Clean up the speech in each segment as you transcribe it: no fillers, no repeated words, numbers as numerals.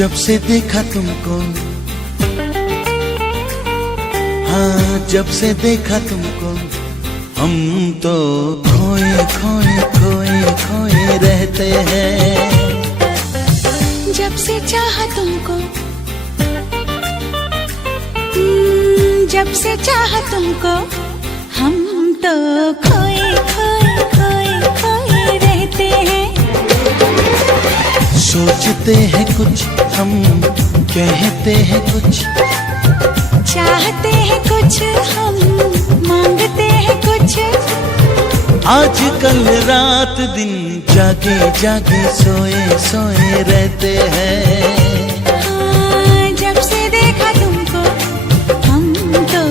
जब से देखा तुमको, हाँ जब से देखा तुमको, हम तो खोए खोए खोए खोए रहते हैं। जब से चाहा तुमको, जब से चाहा तुमको, हम तो खोए खोए खोए खोए रहते हैं। सोचते हैं कुछ हम, कहते हैं कुछ, चाहते हैं कुछ हम, मांगते हैं कुछ। आजकल रात दिन जागे जागे सोए सोए रहते हैं। हाँ, जब से देखा तुमको, हम तो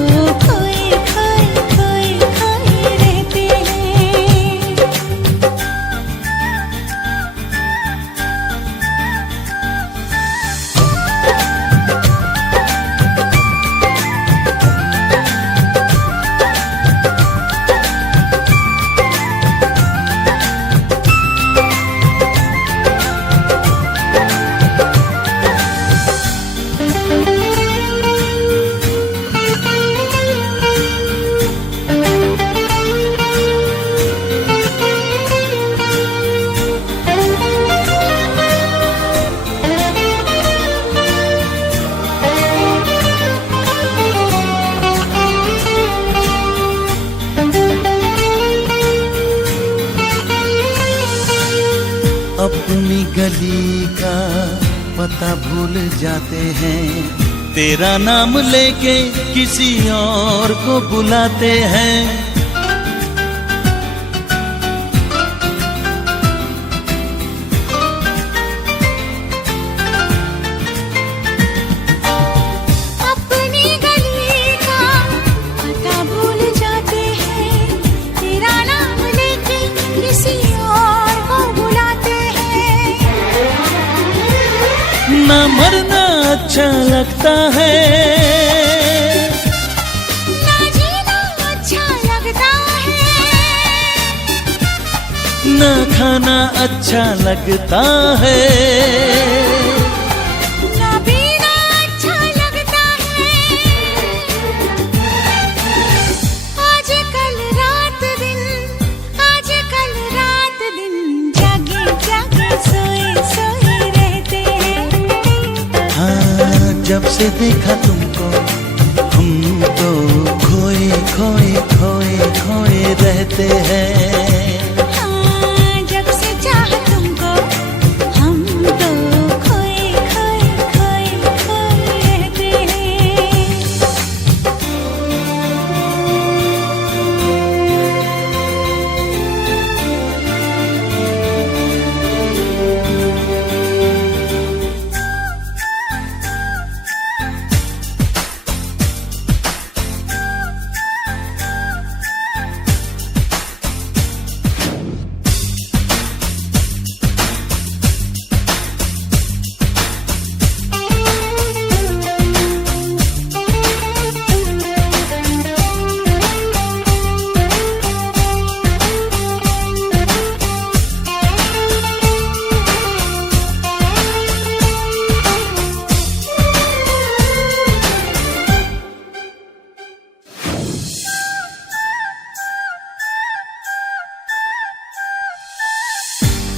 खोए खोए खोए खोए रहते हैं। अपनी गली का पता भूल जाते हैं, तेरा नाम लेके किसी और को बुलाते हैं। अपनी गली का पता भूल जाते हैं, तेरा नाम लेके किसी और को बुलाते हैं। ना मरना अच्छा लगता है, ना जीना अच्छा लगता है, ना खाना अच्छा लगता है, ना पीना अच्छा लगता है। आजकल रात दिन, आजकल रात दिन जागे जागे सोए सोए रहते हैं। हाँ जब से देखा तुमको, हम तो खोए खोए खोए खोए रहते हैं। हाँ, जब से चाहा तुमको, हम तो खोए खोए खोए खोए रहते हैं।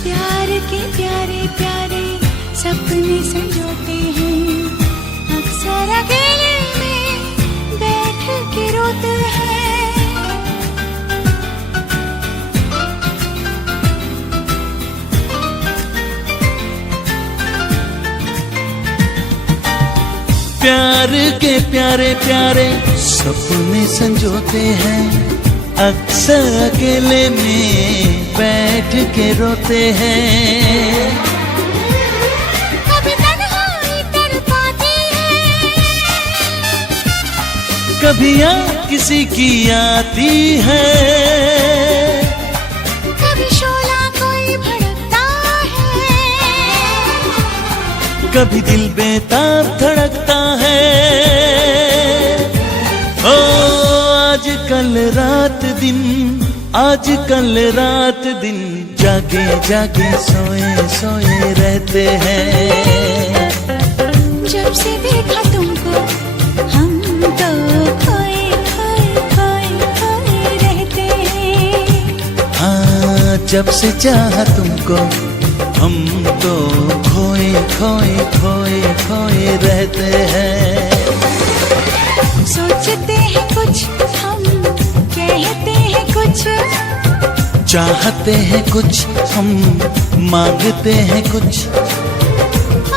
प्यार के प्यारे प्यारे सपने संजोते हैं, अक्सर अकेले में बैठ के रोते हैं। प्यार के प्यारे प्यारे सपने संजोते हैं, अक्सर अकेले में बैठ के रोते हैं। कभी तन्हाई तड़पाती है, कभी याद किसी की आती है, कभी शोला कोई भड़कता है, कभी दिल बेताब धड़कता है। ओ आजकल रात दिन, आजकल रात दिन जागे जागे सोए सोए रहते हैं। जब से चाहा तुमको हम तो खोए खोए खोए खोए रहते हैं। सोचते हैं कुछ हम, कहते हैं कुछ, चाहते हैं कुछ हम, मांगते हैं कुछ।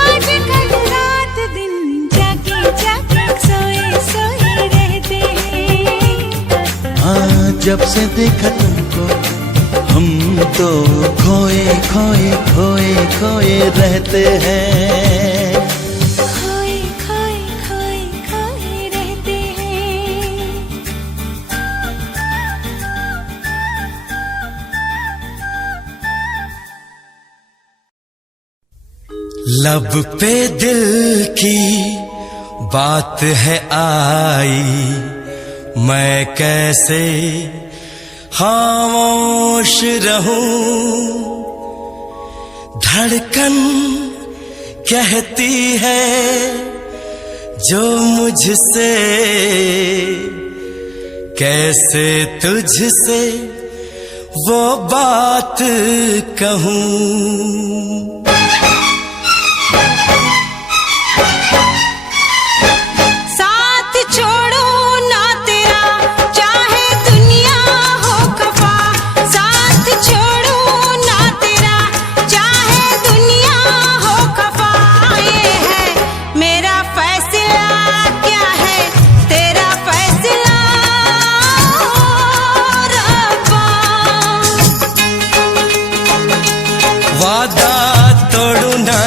आज कल रात दिन जागे जागे सोए सोए रहते हैं। हाँ, जब से देखा तुमको हम तो खोए खोए खोए खोए रहते हैं। खोए खोए खोए खोए रहते हैं। लब पे दिल की बात है आई, मैं कैसे खामोश रहूं। धड़कन कहती है जो मुझसे, कैसे तुझसे वो बात कहूं।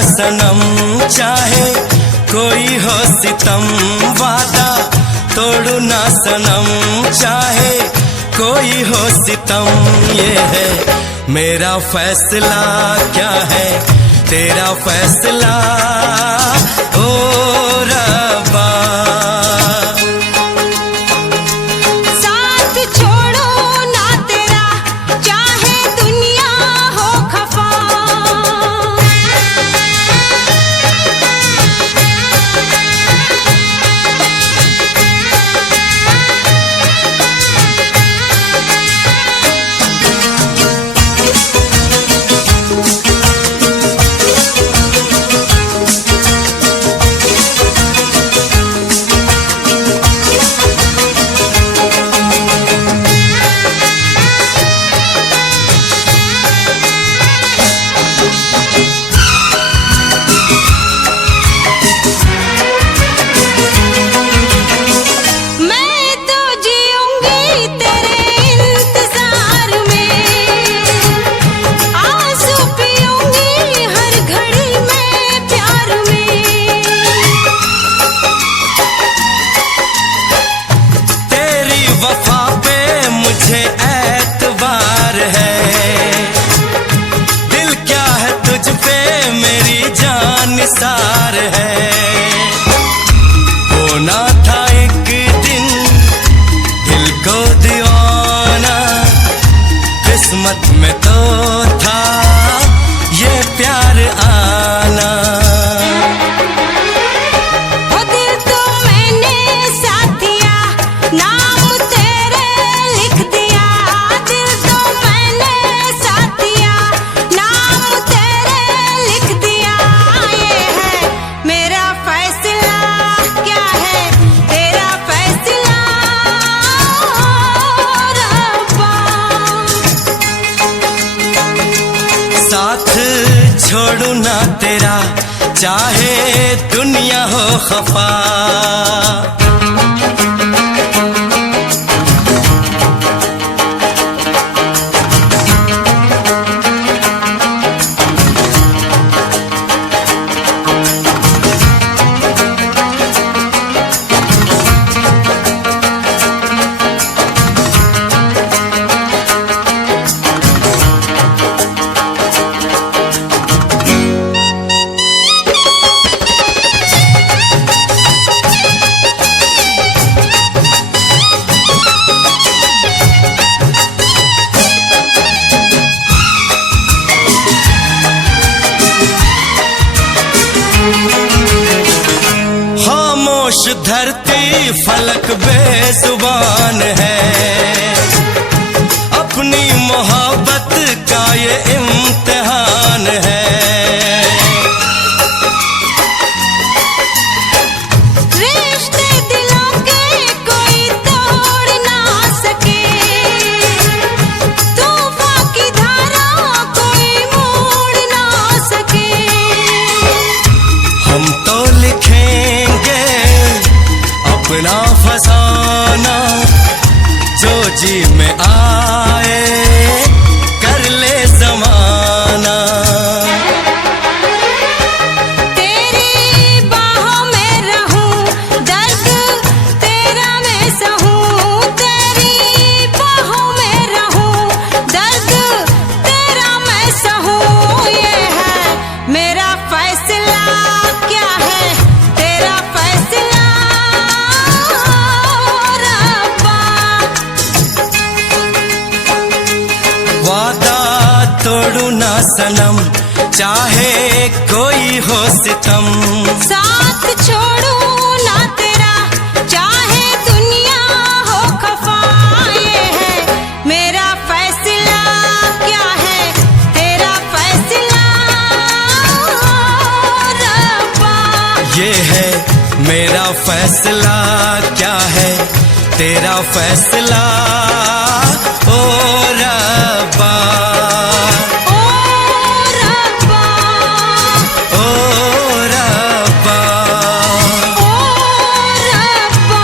सनम चाहे कोई हो सितम, वादा तोड़ू ना सनम चाहे कोई हो सितम। ये है मेरा फैसला, क्या है तेरा फैसला ओ रब्बा। सार है होना था एक दिन दिल को दीवाना, किस्मत में तो था ये प्यार आना। वो दिल तो मैंने साथ दिया, नाम तेरे लिख दिया। दिल तो मैंने साथ दिया, नाम तेरे लिख दिया। ये है मेरा फैसला, क्या है तेरा फैसला रब्बा। साथ छोड़ू ना तेरा चाहे दुनिया हो खफा। खामोश धरती फलक बेजुबान है, अपनी मोहब्बत का ये इम्तिहान है। रिश्ते दिलों के कोई तोड़ ना सके, तूफान की धारा कोई मोड़ ना सके। हम तो लिखेंगे अपना फसाना, जो जी में आए कर ले जमाना। तेरी बाहों में रहूं, दर्द तेरा मैं सहूं। तेरी बाहों में रहूं, दर्द तेरा मैं सहूं। ये है मेरा फैसला, क्या है तेरा फैसला रब्बा। वादा तोड़ू ना सनम, चाहे कोई हो सितम। साथ छोड़ू ना तेरा, चाहे दुनिया हो खफा। ये है मेरा फैसला, क्या है तेरा फैसला रब्बा। ये है मेरा फैसला, क्या है तेरा फैसला ओ रब्बा। ओ रब्बा, ओ रब्बा। ओ रब्बा।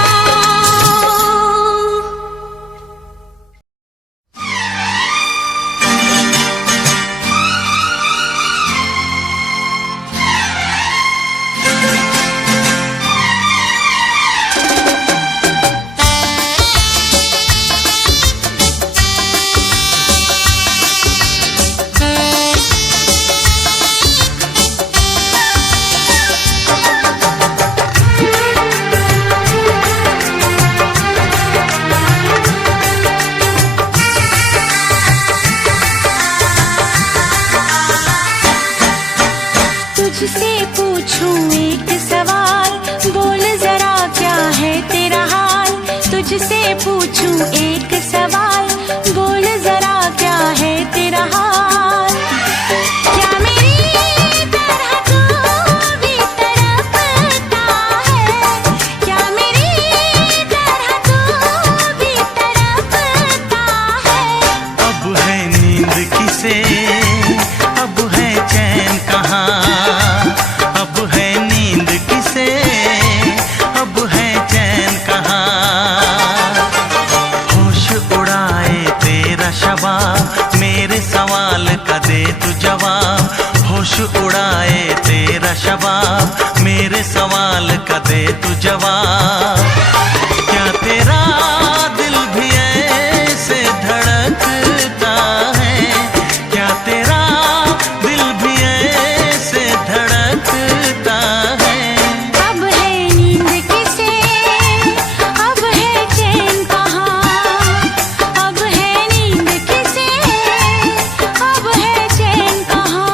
तुझसे पूछूं एक सवाल, बोल जरा क्या है तेरा हाल। तुझसे पूछूं एक सवाल, बोल जरा क्या है तेरा हाल। क्या मेरी तरह तू भी तड़पता है, क्या मेरी तरह तू भी तड़पता है। अब है नींद किसे, अब है चैन कहाँ। अब है नींद किसे, अब है चैन कहाँ। होश उड़ाए तेरा शबाब, मेरे सवाल का दे तू जवाब। होश उड़ाए तेरा शबाब, मेरे सवाल का दे तू जवाब। क्या तेरा दिल भी ऐसे धड़कता है, क्या तेरा दिल भी ऐसे धड़कता है। अब है नींद किसे, अब है चैन कहाँ। अब है नींद किसे, अब है चैन कहाँ।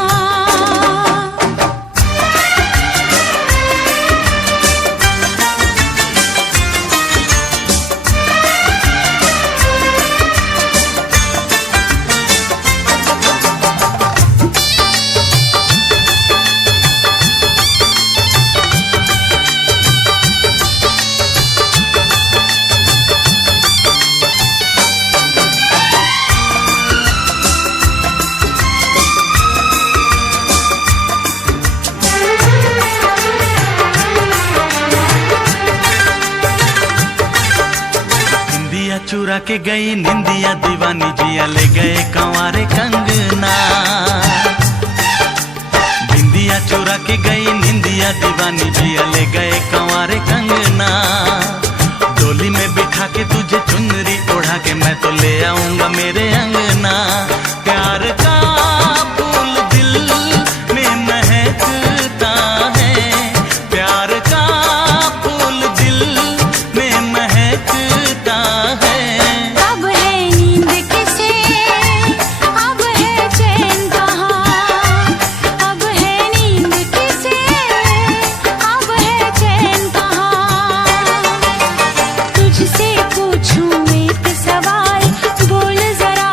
चुरा के गई निंदिया दीवानी, जिया ले गए कंवारे कंगना। बिंदिया चुरा के गई निंदिया दीवानी, जिया ले गए कंवारे कंगना। डोली में बिठा के तुझे चुनरी ओढ़ा के मैं तो ले आऊंगा मेरे अंगना। प्यार का फूल दिल में महकता है, प्यार का फूल दिल में महकता है। अब है नींद किसे, अब है चैन कहाँ। अब है नींद किसे, अब है चैन कहाँ। तुझसे पूछूं एक सवाल, बोल जरा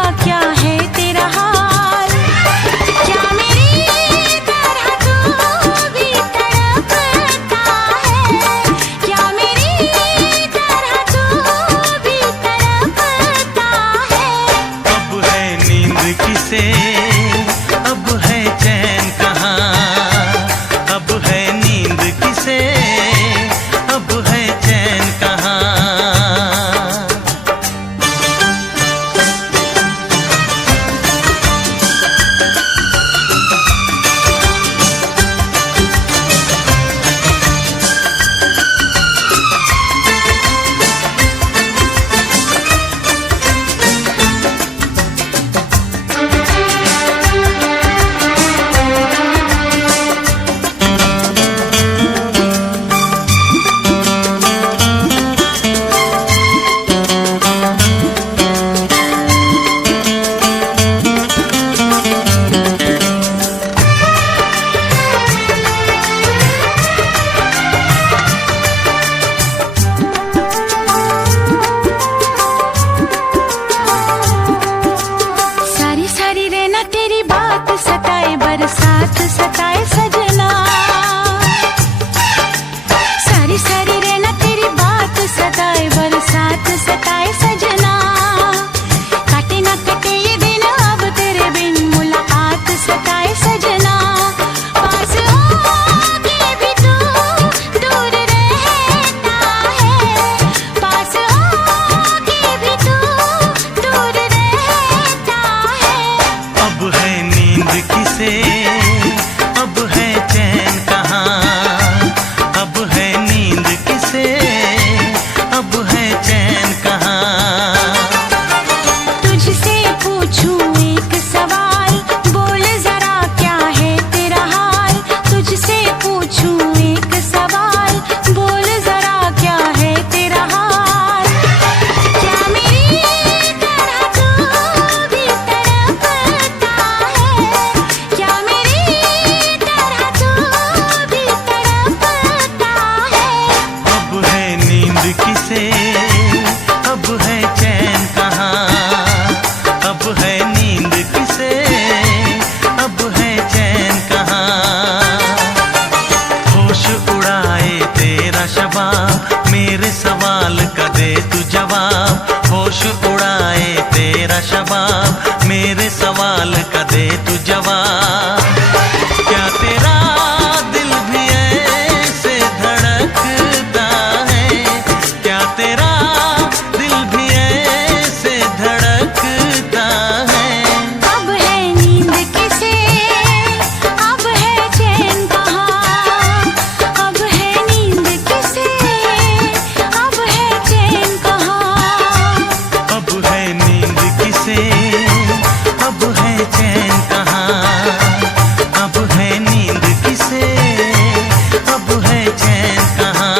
मेरे सवाल का दे तू जवाब। क्या तेरा दिल भी ऐसे धड़कता है, क्या तेरा दिल भी ऐसे धड़कता है। अब है नींद किसे, अब है चैन कहाँ, अब है नींद किसे, अब है चैन कहाँ। अब है नींद किसे, अब है चैन कहाँ। अब है नींद किसे, अब है चैन कहाँ।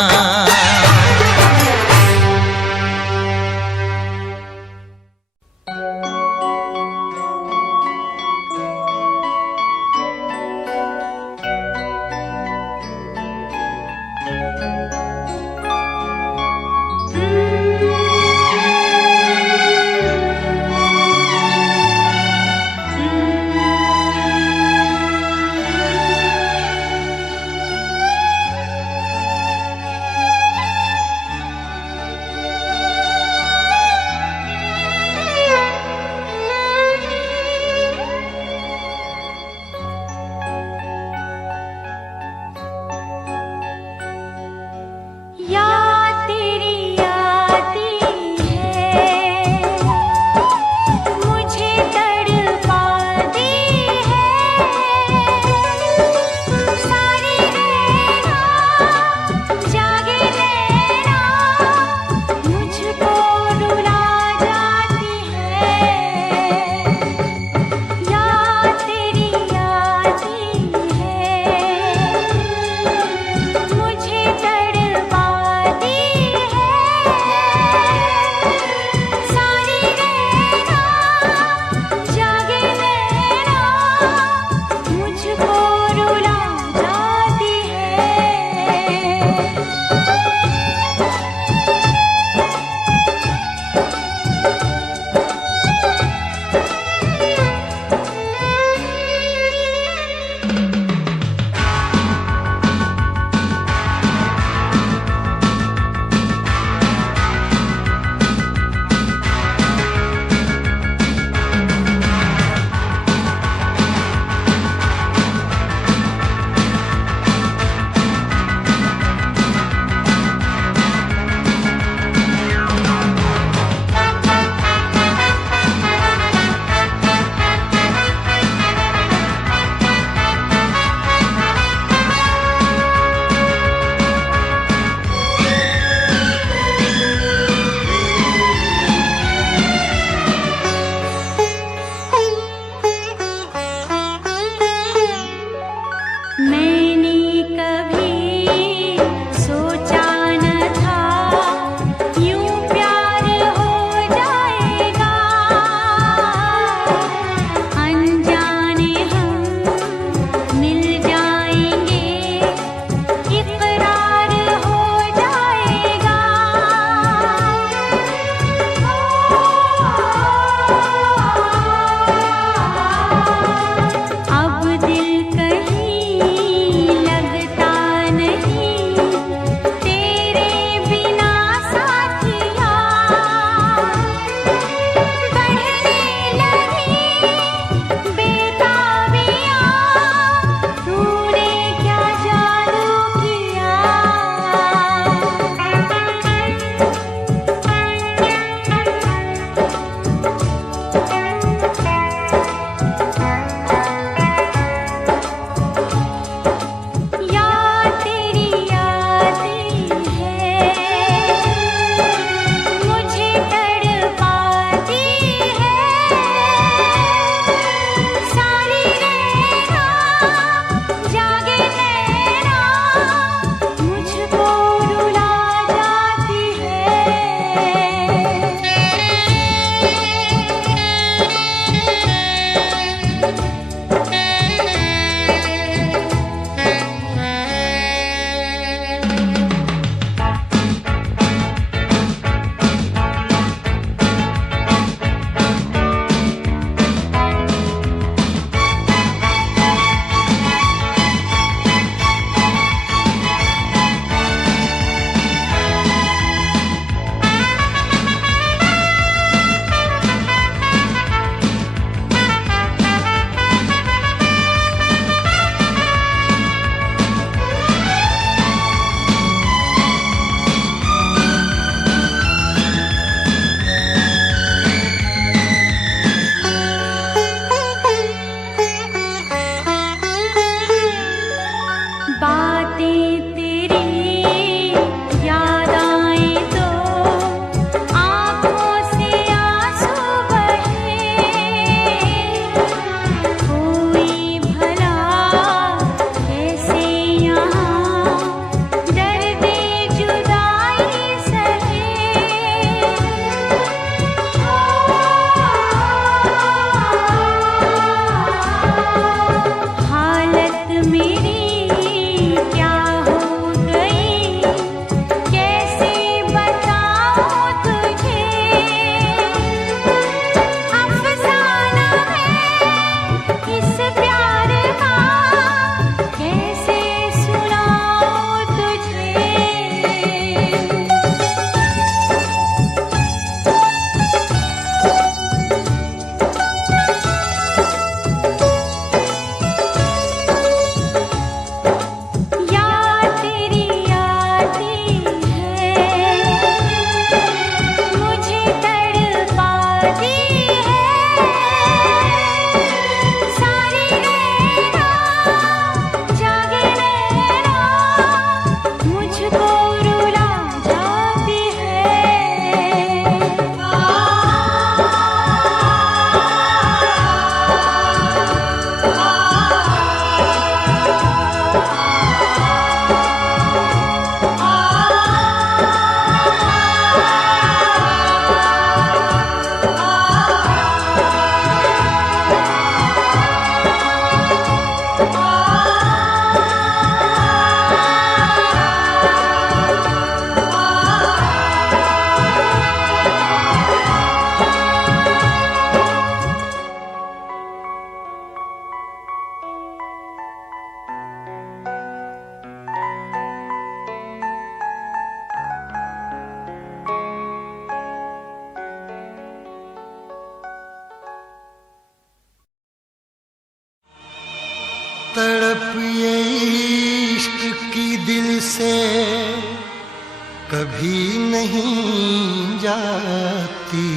कभी नहीं जाती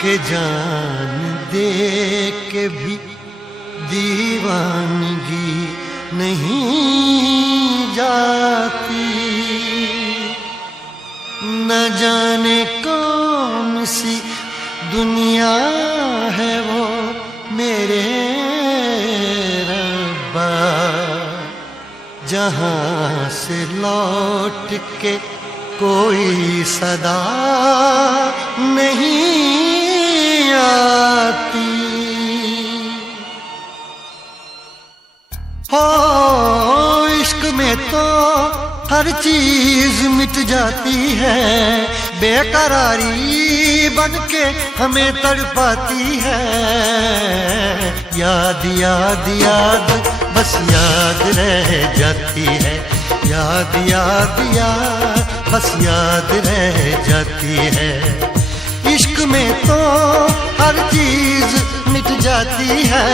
कि जान दे के भी दीवानगी नहीं जाती। न जाने कौन सी दुनिया है वो मेरे रब्बा, जहाँ से लौट के कोई सदा नहीं आती। हो इश्क में तो हर चीज मिट जाती है, बेकरारी बनके हमें तड़पाती है। याद याद याद बस याद रह जाती है, याद याद याद बस याद रह जाती है। इश्क में तो हर चीज मिट जाती है,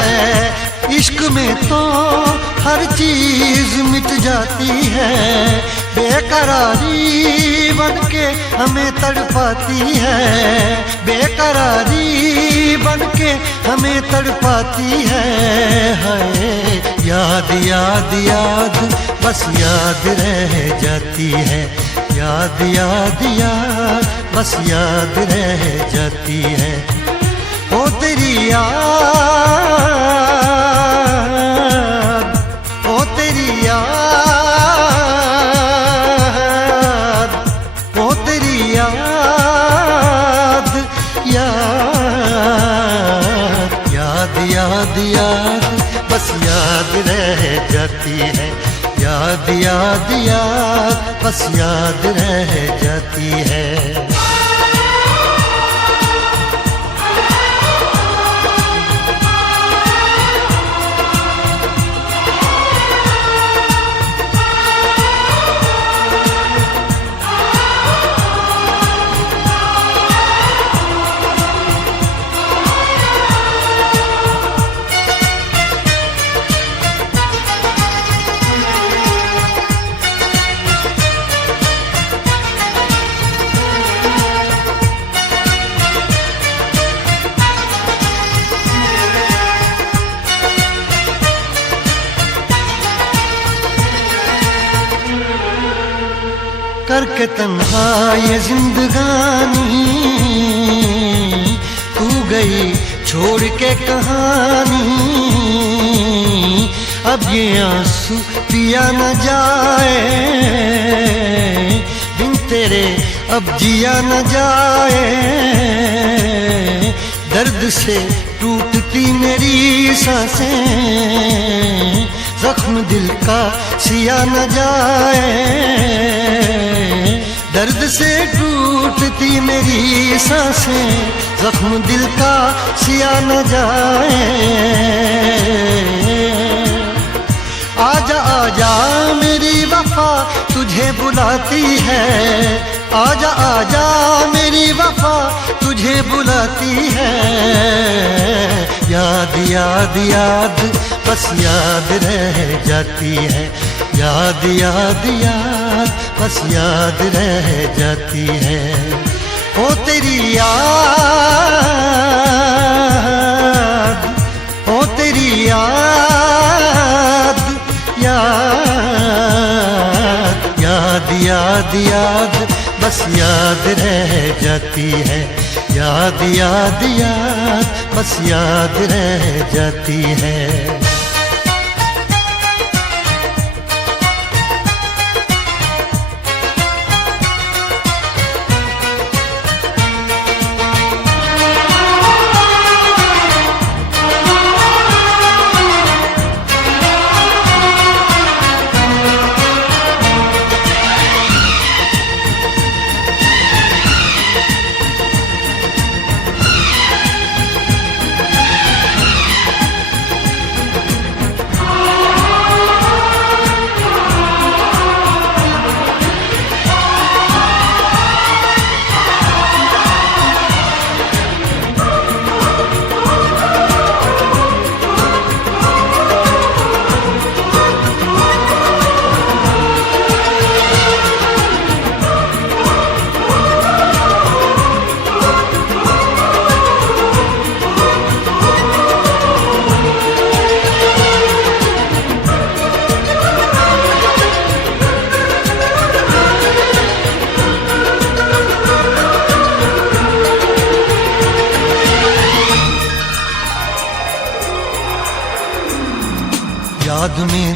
इश्क में तो हर चीज मिट जाती है, बेकरारी बनके हमें तड़पाती है, बेकरारी बनके हमें तड़पाती है। हाय याद याद याद बस याद रह जाती है, याद याद याद बस याद रह जाती है। ओ तेरी याद, ओ तेरी याद, ओ तेरी याद, याद याद याद याद बस याद रह जाती है, याद याद याद बस याद रह जाती है। करके तन्हा ये जिंदगानी तू गई छोड़ के कहानी, अब ये आंसू पिया न जाए बिन तेरे, अब जिया न जाए। दर्द से टूटती मेरी सांसें, जख्म दिल का सिया न जाए। दर्द से टूटती मेरी सांसें, जख्म दिल का सिया न जाए। आजा आजा मेरी वफा तुझे बुलाती है, आजा आजा मेरी वफा तुझे बुलाती है। याद याद याद बस याद रह जाती है, याद याद याद बस याद रह जाती है। ओ तेरी याद, ओ तेरी याद, याद याद याद याद बस याद रह जाती है, याद याद याद बस याद रह जाती है।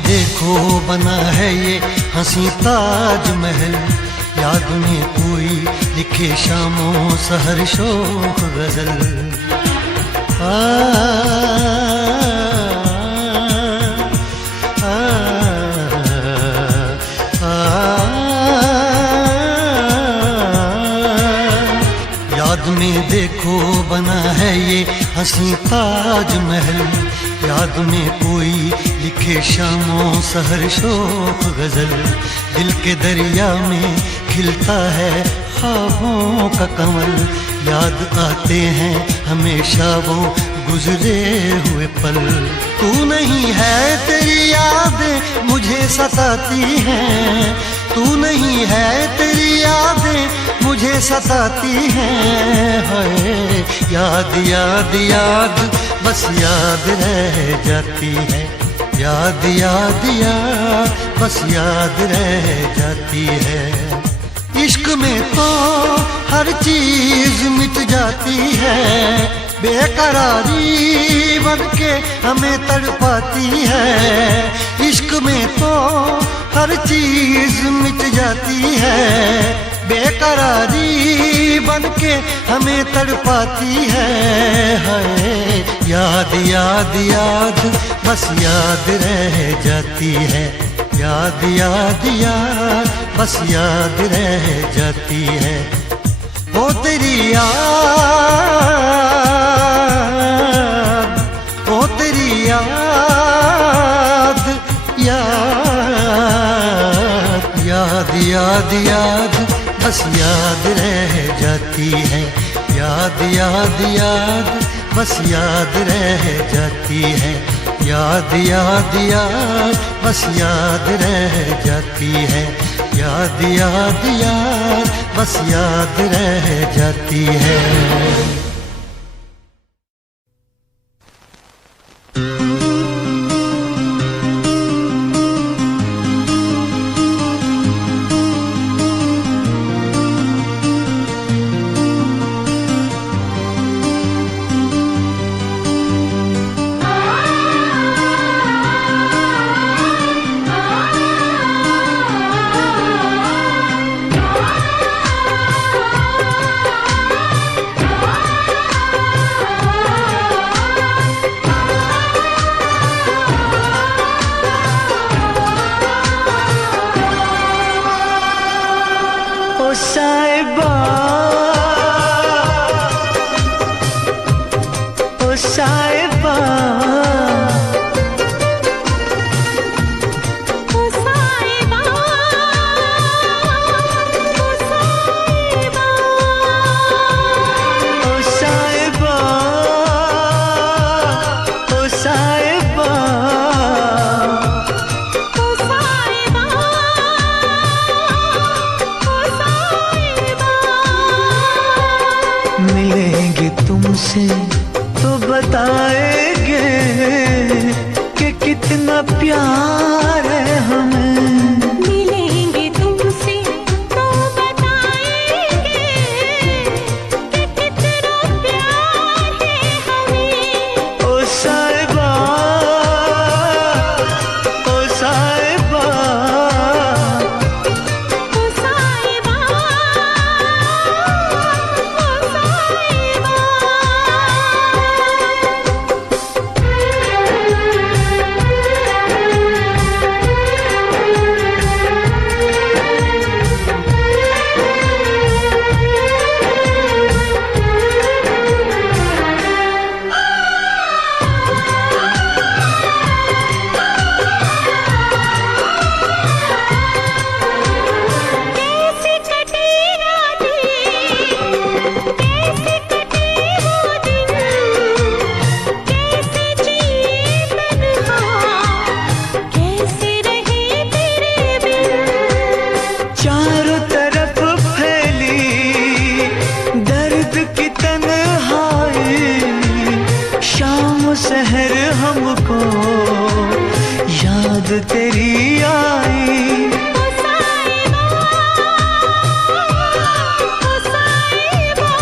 देखो बना है ये हंसी ताज महल, याद में कोई लिखे शामों सहर शोख गजल। याद में देखो बना है ये हंसी ताज महल, याद में कोई लिखे शामों सहर शोख गजल। दिल के दरिया में खिलता है ख्वाबों का कमल, याद आते हैं हमेशा वो गुजरे हुए पल। तू नहीं है तेरी यादें मुझे सताती हैं, तू नहीं है तेरी यादें मुझे सताती हैं। हाय याद याद याद बस याद रह जाती है, याद याद याद बस याद रह जाती है। इश्क में तो हर चीज मिट जाती है, बेकरारी बनके हमें तड़पाती है। इश्क में तो हर चीज मिट जाती है, बेकरारी बनके हमें तड़पाती है। हाय याद याद याद बस याद रह जाती है, याद याद याद बस याद रह जाती है। ओ तेरी याद, ओ तेरी याद, याद याद याद याद बस याद रह जाती है, याद याद याद बस याद रह जाती है। याद याद याद बस याद रह जाती है, याद याद याद बस याद रह जाती है। मिलेंगे तुमसे तो बताएंगे कि कितना प्यार है हमें। मिलेंगे तुमसे तो बताएंगे कि कितना प्यार है हमें। ओ साहिबा, ओ साहिबा, ओ साहिबा, ओ साहिबा। कैसे कटे रातें, कैसे कटे वो दिन, कैसे जिए तन्हा, कैसे रहे तेरे बिन। चारों तरफ फैली दर्द की तन्हाई, शाम सहर हमको याद तेरी आई। ओ साहिबा, ओ साहिबा,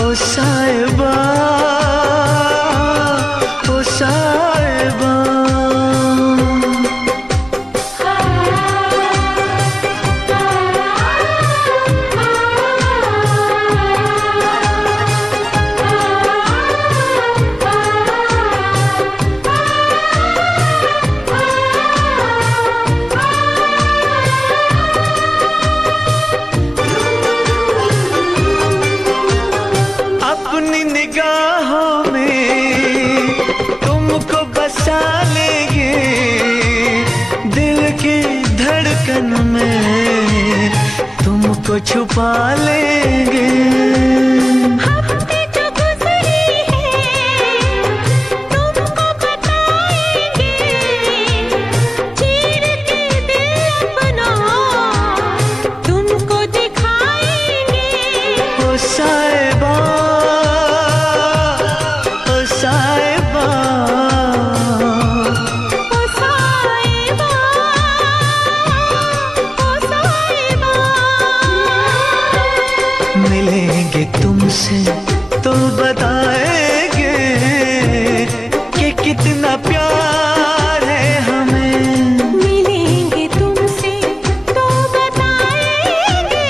ओ साहिबा, ओ साहिबा। लेंगे, दिल की धड़कन में तुमको छुपा लेंगे। हफ्ते जो गुजरी है तुमको बताएंगे, चीर के दिल अपना तुमको दिखाएंगे। ओ साहिबा, ओ साहिबा, ओ साहिबा, ओ साहिबा। मिलेंगे तुमसे तो बताएंगे कि कितना प्यार है हमें। मिलेंगे तुमसे तो बताएंगे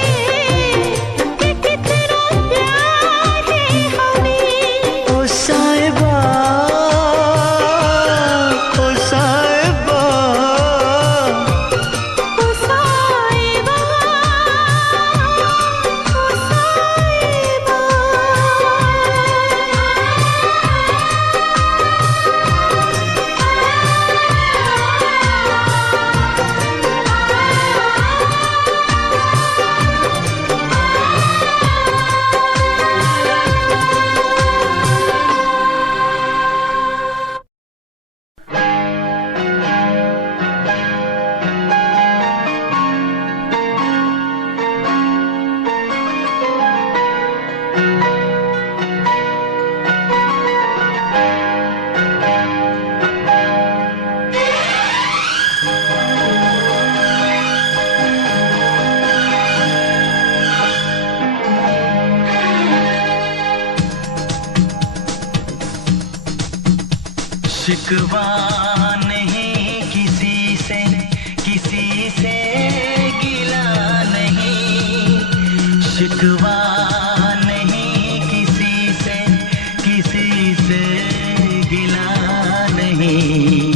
कि कितना प्यार है हमें। ओ साहिबा, ओ साहिबा, ओ साहिबा, ओ साहिबा। शिकवा नहीं किसी से, किसी से गिला नहीं। शिकवा नहीं किसी से, किसी से गिला नहीं।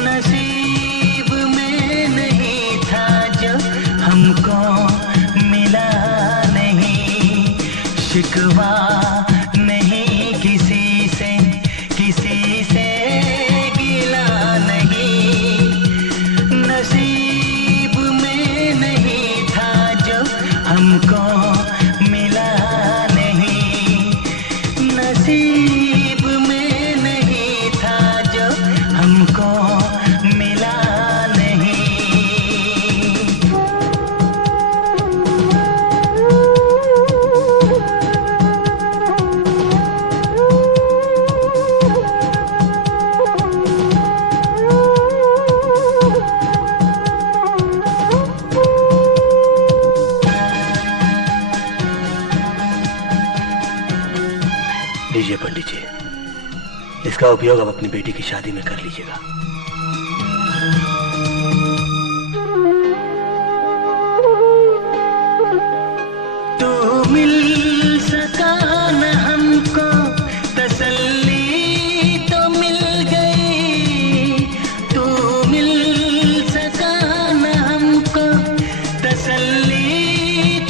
नसीब में नहीं था जो हमको मिला नहीं। शिकवा नहीं किसी से, किसी से गिला नहीं। नसीब में नहीं था जो हमको मिला नहीं। नसीब में नहीं था जो हमको मिला नहीं। लीजिए पंडित जी, इसका उपयोग आप अपनी बेटी की शादी में कर लीजिएगा। तो मिल सका न हमको तसल्ली तो मिल गई। तो मिल सका न हमको तसल्ली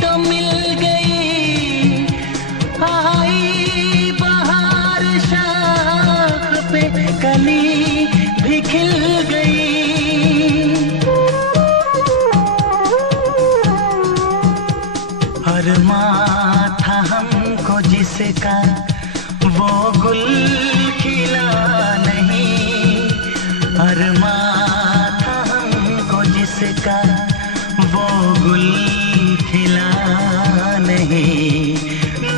तो मिल गई। आई बहार शाख पे कली भी खिल गई। अरमां था हमको जिसका वो गुल खिला नहीं। अरमां था हमको जिसका वो गुल खिला नहीं।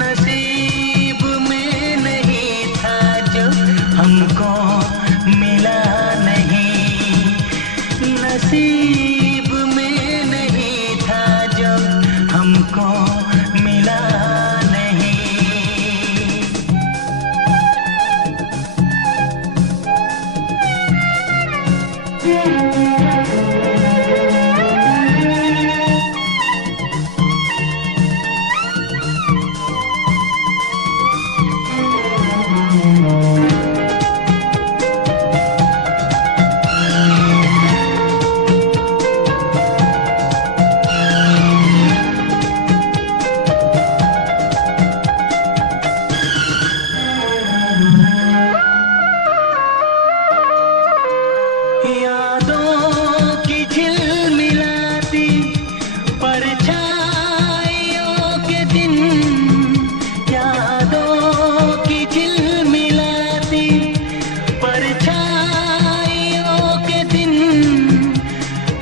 नसीब में नहीं था जो हमको मिला नहीं। नसीब में नहीं था जो हमको मिला नहीं। यादों की झिलमिलाती परछाइयों के दिन, यादों की झिलमिलाती परछाइयों के दिन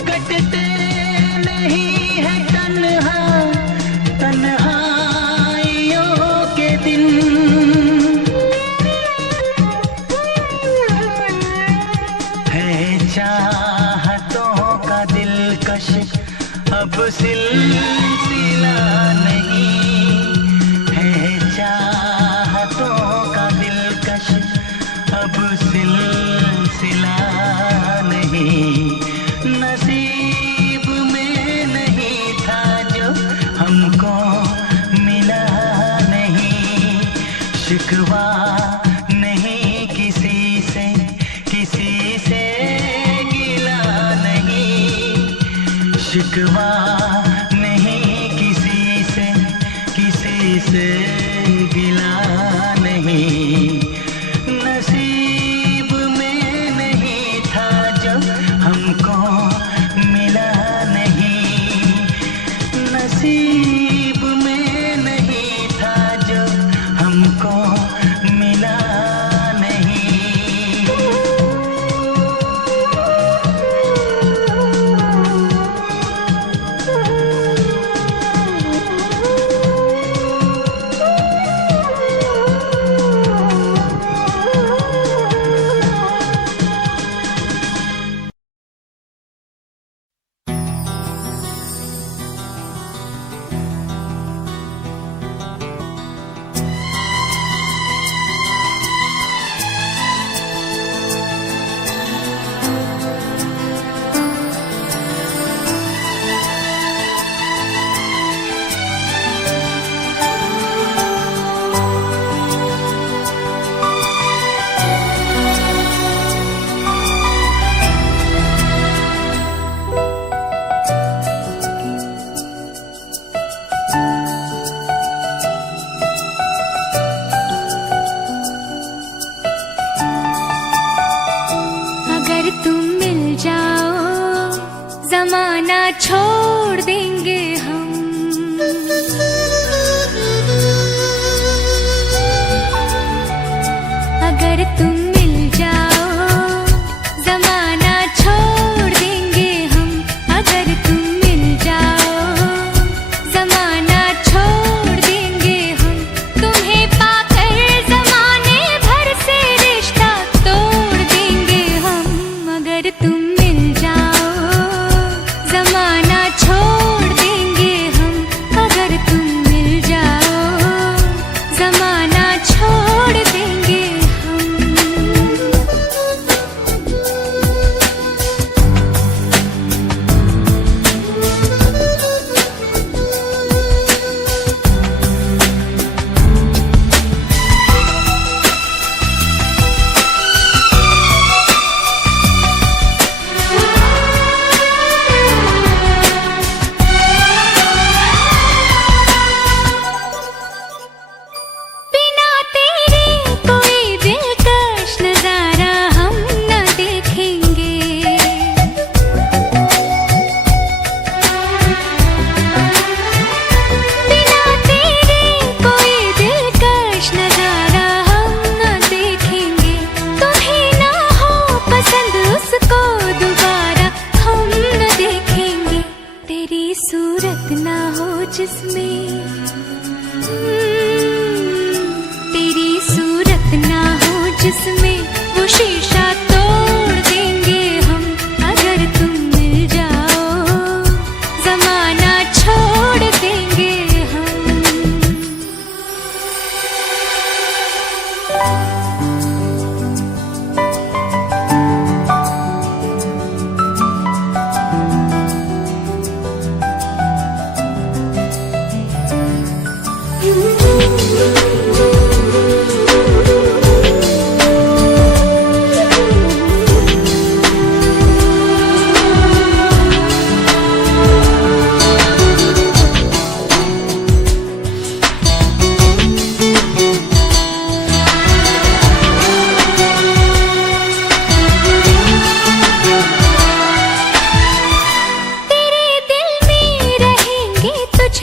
कटते नहीं है तन्हा तन्हाइयों के दिन। है चाहतों का दिलकश अब सिलसिला नहीं, है चाहतों का दिलकश अब सिलसिला नहीं। नसीब में नहीं था जो हमको मिला नहीं, शिकवा नहीं किसी से गिला नहीं, शिकवा नहीं किसी से गिला नहीं। नसीब में नहीं था जो हमको मिला नहीं, नसीब में नहीं था जो हमको मिला नहीं। अगर तुम मिल जाओ जमाना छोड़ देंगे हम, अगर तुम मिल जाओ जमाना छोड़ देंगे हम, अगर तुम मिल जाओ जमाना छोड़ देंगे हम। तुम्हें पाकर जमाने भर से रिश्ता तोड़ देंगे हम, अगर तुम मिल जाओ जमाना छोड़ देंगे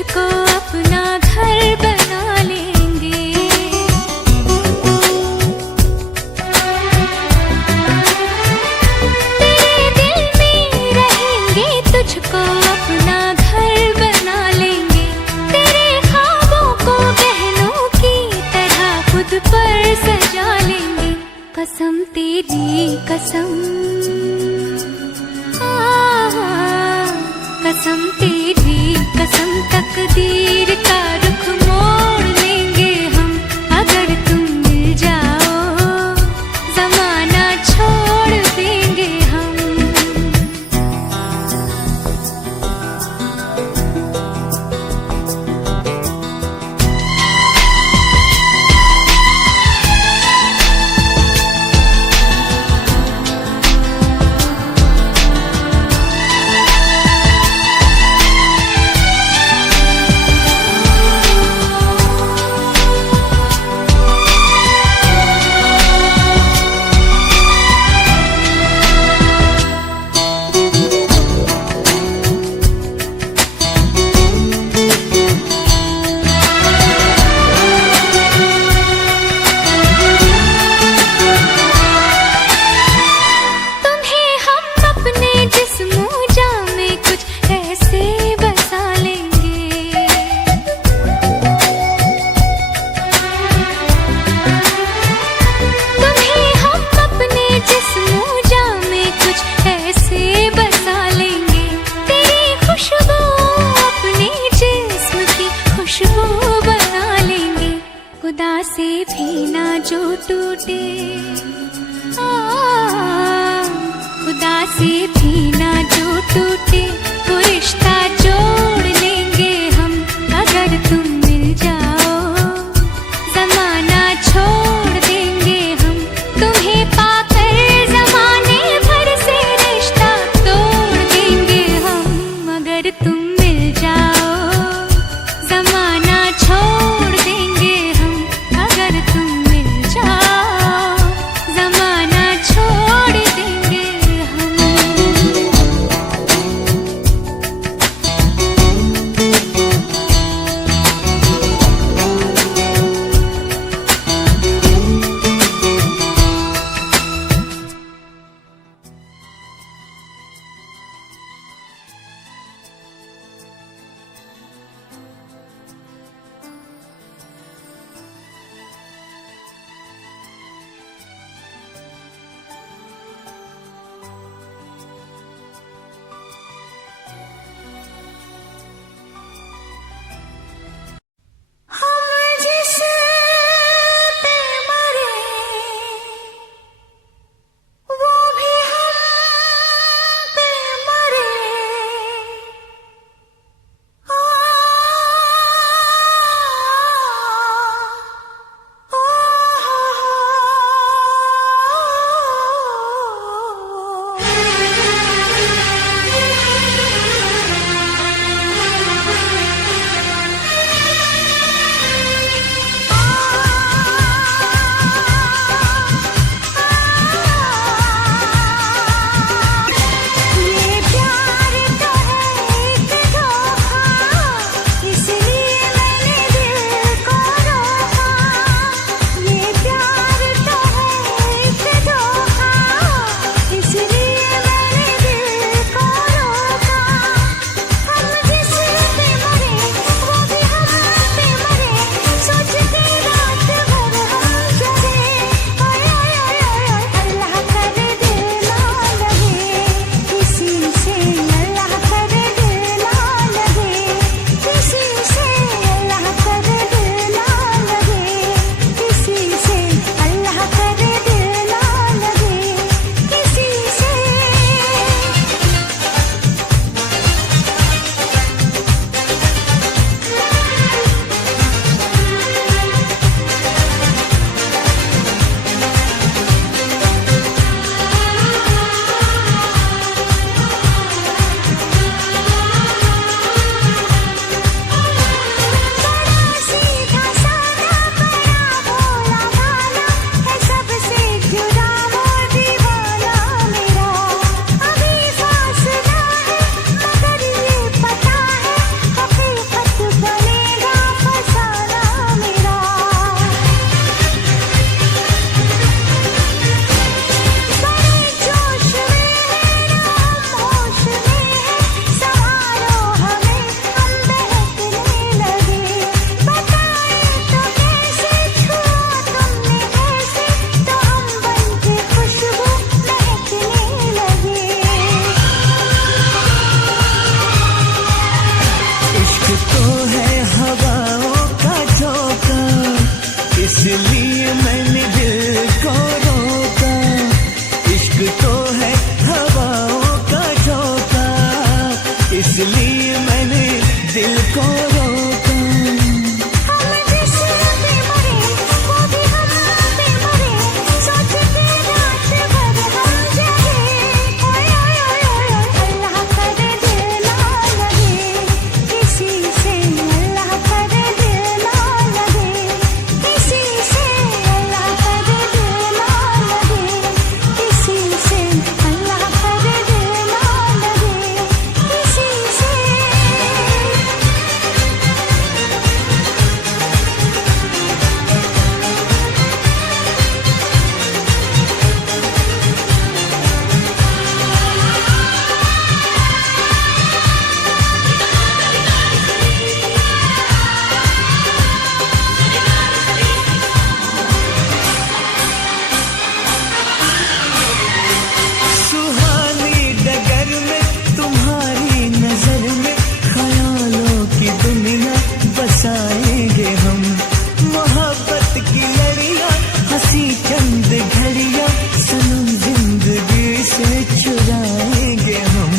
तुझको अपना घर बना लेंगे। तेरे दिल में रहेंगे, तुझको अपना घर बना लेंगे। तेरे ख्वाबों को बहनों की तरह खुद पर सजा लेंगे। कसम तेरी कसम, कसम तेरी कसम, तकदीर का रुख मोड़ लेंगे हम। अगर तुम मिल जाओ जमाना छोड़ देंगे हम। खुदा से भी ना जो टूटे, खुदा से भी ना जो टूटे, वो रिश्ता जोड़ लेंगे हम। अगर तुम मिल जाओ जमाना छोड़ देंगे हम। तुम्हें पाकर जमाने भर से रिश्ता तोड़ देंगे हम। अगर तुम मिल जाओ जमाना छोड़ देंगे हम। अगर तुम मिल जाओ जमाना छोड़ देंगे हम। है हवाओं का झोंका, इसलिए मैंने दिल को रोका। हम जिस पे मरे वो भी हम पे मरे, सोचते रात भर हम जगे। ओए ओए ओए ओए, अल्लाह करे दिल ना लगे किसी से, अल्लाह करे दिल ना लगे किसी से, अल्लाह करे दिल ना लगे किसी से, अल्लाह करे दिल ना लगे किसी से। सुहानी डगर में तुम्हारी नजर में ख्यालों की दुनिया बसाएंगे हम, मोहब्बत की लड़ियां हंसी चंद घड़ियां सनम जिंदगी से चुराएंगे हम।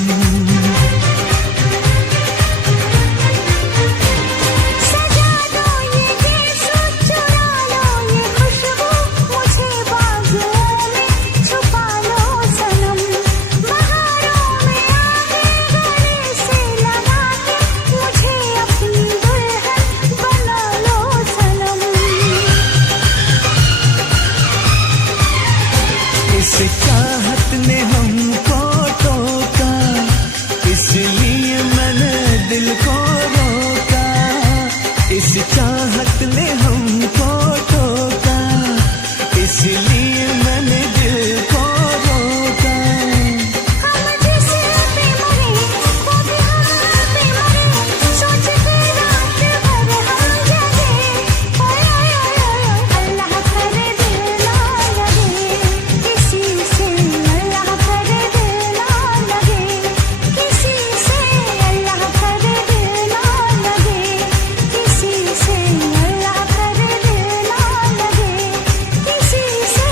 सजा दो ये गीत, चुरा लो ये खुशबू, मुझे बाजुओं में छुपा लो सनम। बहारों में आके गले से लगा के मुझे अपनी दुल्हन बना लो सनम। इस चाहत ने हमको टोका, इसलिए मैंने दिल को रोका। इस चाहत ने हमको टोका, इसलिए मैंने दिल को रोका। हम जिस पे मरे वो भी हम पे मरे, सोचते रात भर हम जगे। ओए ओए ओए ओए, अल्लाह करे दिल ना लगे किसी से, अल्लाह करे दिल ना लगे किसी से, अल्लाह करे दिल ना लगे किसी से, अल्लाह करे दिल ना लगे किसी से।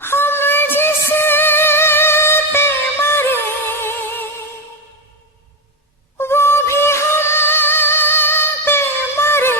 हम जिस पे मरे वो भी हम पे मरे।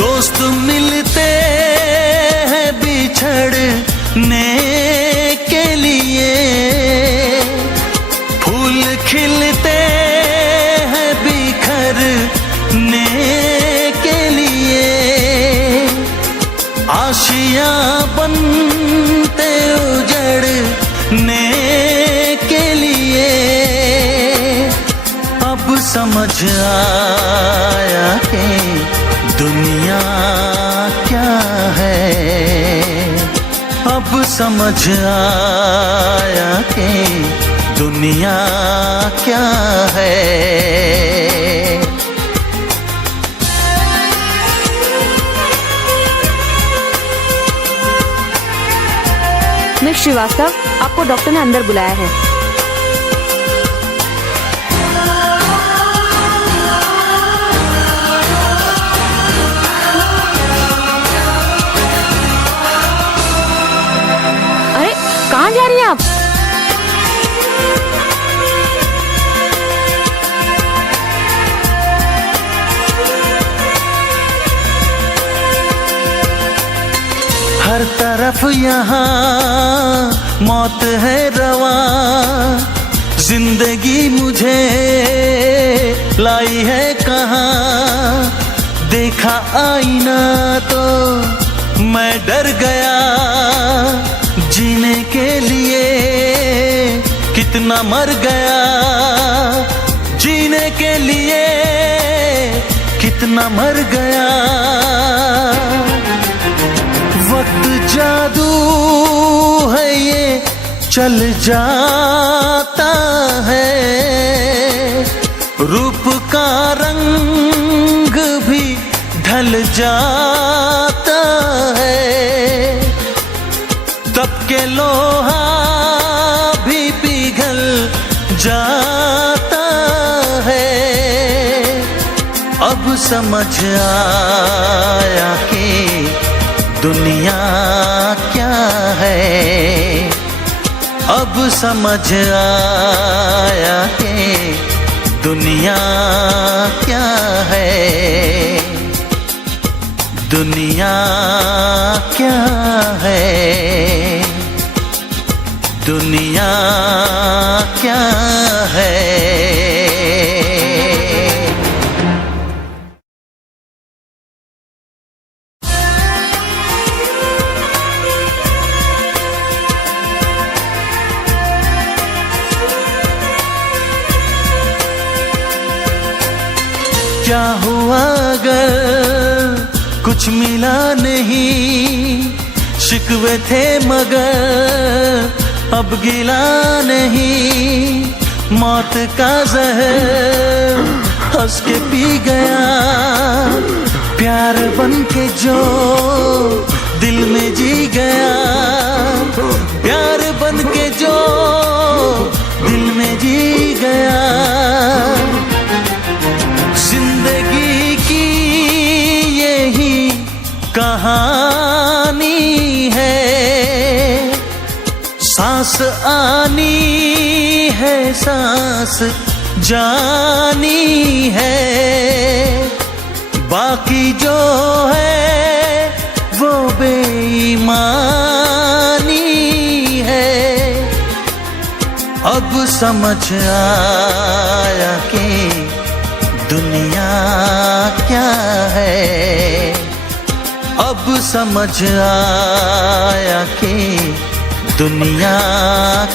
दोस्त मिलते हैं बिछड़ने के लिए, फूल खिलते हैं बिखरने के लिए, आशियां बनते उजड़ने के लिए। अब समझ आया कि दुनिया क्या है, अब समझ आया कि दुनिया क्या है। मिस श्रीवास्तव, आपको डॉक्टर ने अंदर बुलाया है। अरे कहाँ जा रही हैं आप? हर तरफ यहाँ मौत है रवा, जिंदगी मुझे लाई है कहाँ। देखा आईना तो मैं डर गया जीने के लिए, कितना मर गया जीने के लिए, कितना मर गया। वक्त जादू है ये चल जाता है, रूप का रंग भी ढल जाता है, तब के लोहा भी पिघल जाता है। अब समझ आया कि दुनिया क्या है, अब समझ आया कि दुनिया क्या है, दुनिया क्या है, दुनिया क्या है। क्या हुआ अगर कुछ मिला नहीं, शिकवे थे मगर अब गिला नहीं, मौत का जहर हंस के पी गया, प्यार बन के जो दिल में जी गया, प्यार बन के जो दिल में जी गया। जिंदगी की यही कहानी है, सांस आनी है सांस जानी है, बाकी जो है वो बेईमानी है। अब समझ आया कि दुनिया क्या है, अब समझ आया कि दुनिया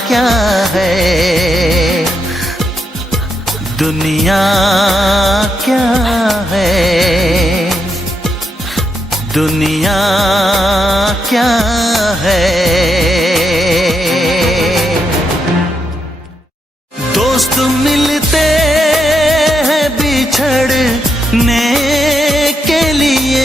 क्या है, दुनिया क्या है, दुनिया क्या है। दोस्त मिलते हैं बिछड़ने के लिए,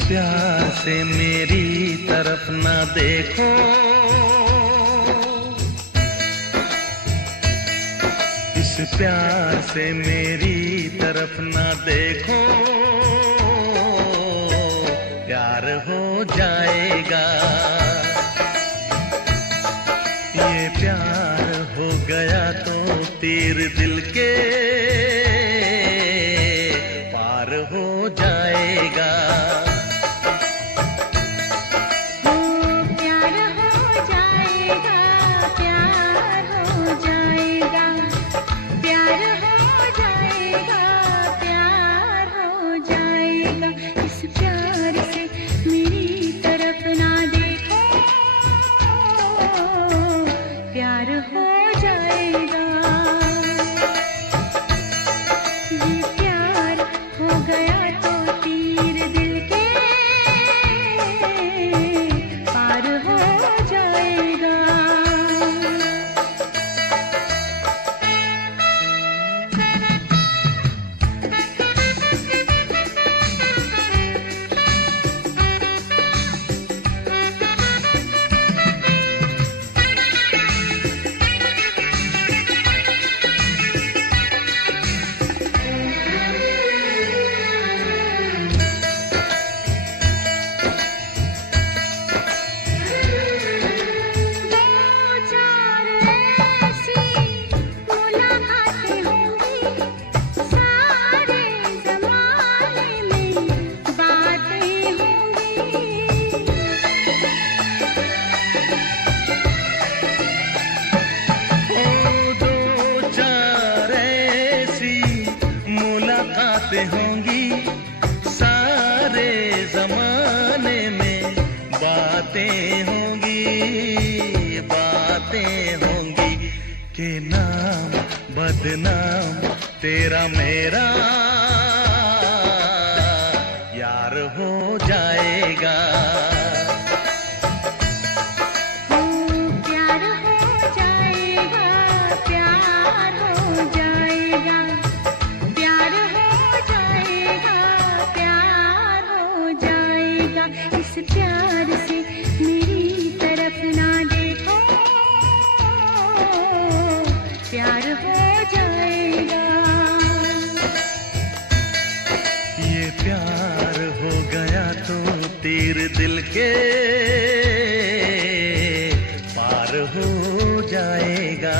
प्यार से मेरी तरफ ना देखो, इस प्यार से मेरी तरफ ना देखो, प्यार हो जाएगा, ये प्यार हो गया तो तीर दिल के पार हो जाएगा। बातें होंगी कि नाम बदनाम तेरा मेरा यार हो जाएगा। प्यार हो जाएगा, प्यार हो जाएगा, प्यार हो जाएगा, प्यार हो जाएगा। इस प्यार से मेरी तरफ ना देखो, प्यार हो जाएगा। ये प्यार हो गया तो तीर दिल के पार हो जाएगा।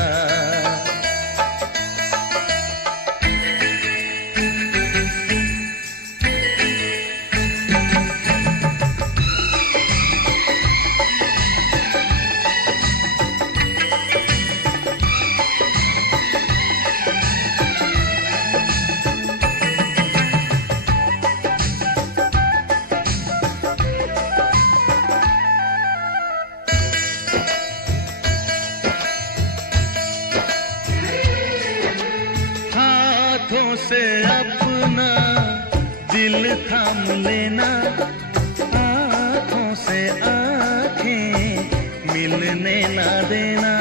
हाथों से अपना दिल थाम लेना, आँखों से आँखें मिलने ना देना।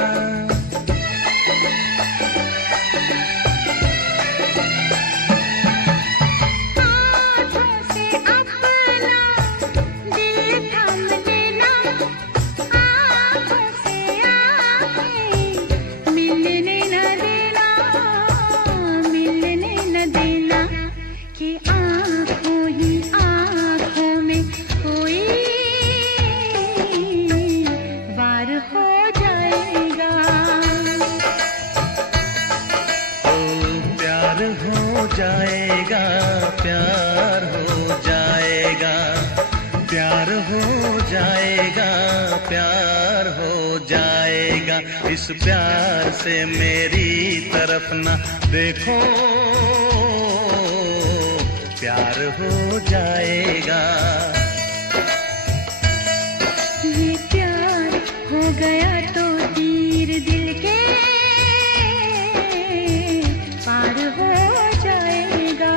हाथों से अपना दिल थाम लेना, आँखों से आँखें मिलने न देना, मिलने न देना। कि आँखों ही आँखों में कोई वार हो जाएगा। ओ प्यार हो जाएगा, प्यार हो जाएगा, प्यार हो जाएगा, प्यार हो जाएगा। इस प्यार से मेरी तरफ ना देखो, प्यार हो जाएगा। ये प्यार हो गया तो तीर दिल के पार हो जाएगा।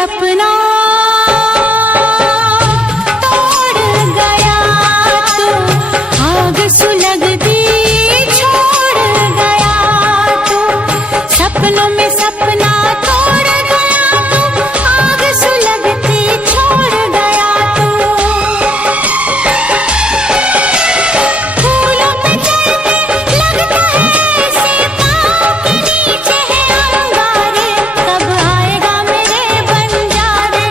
सपना तोड़ गया तू, आग सुलगती छोड़ गया तू, सपनों में सपना तोड़ गया तू, आग सुलगती छोड़ गया तू। फूलों पे चलते लगता है ऐसे पाँव के नीचे है अंगारे, कब आएगा मेरे बंजारे,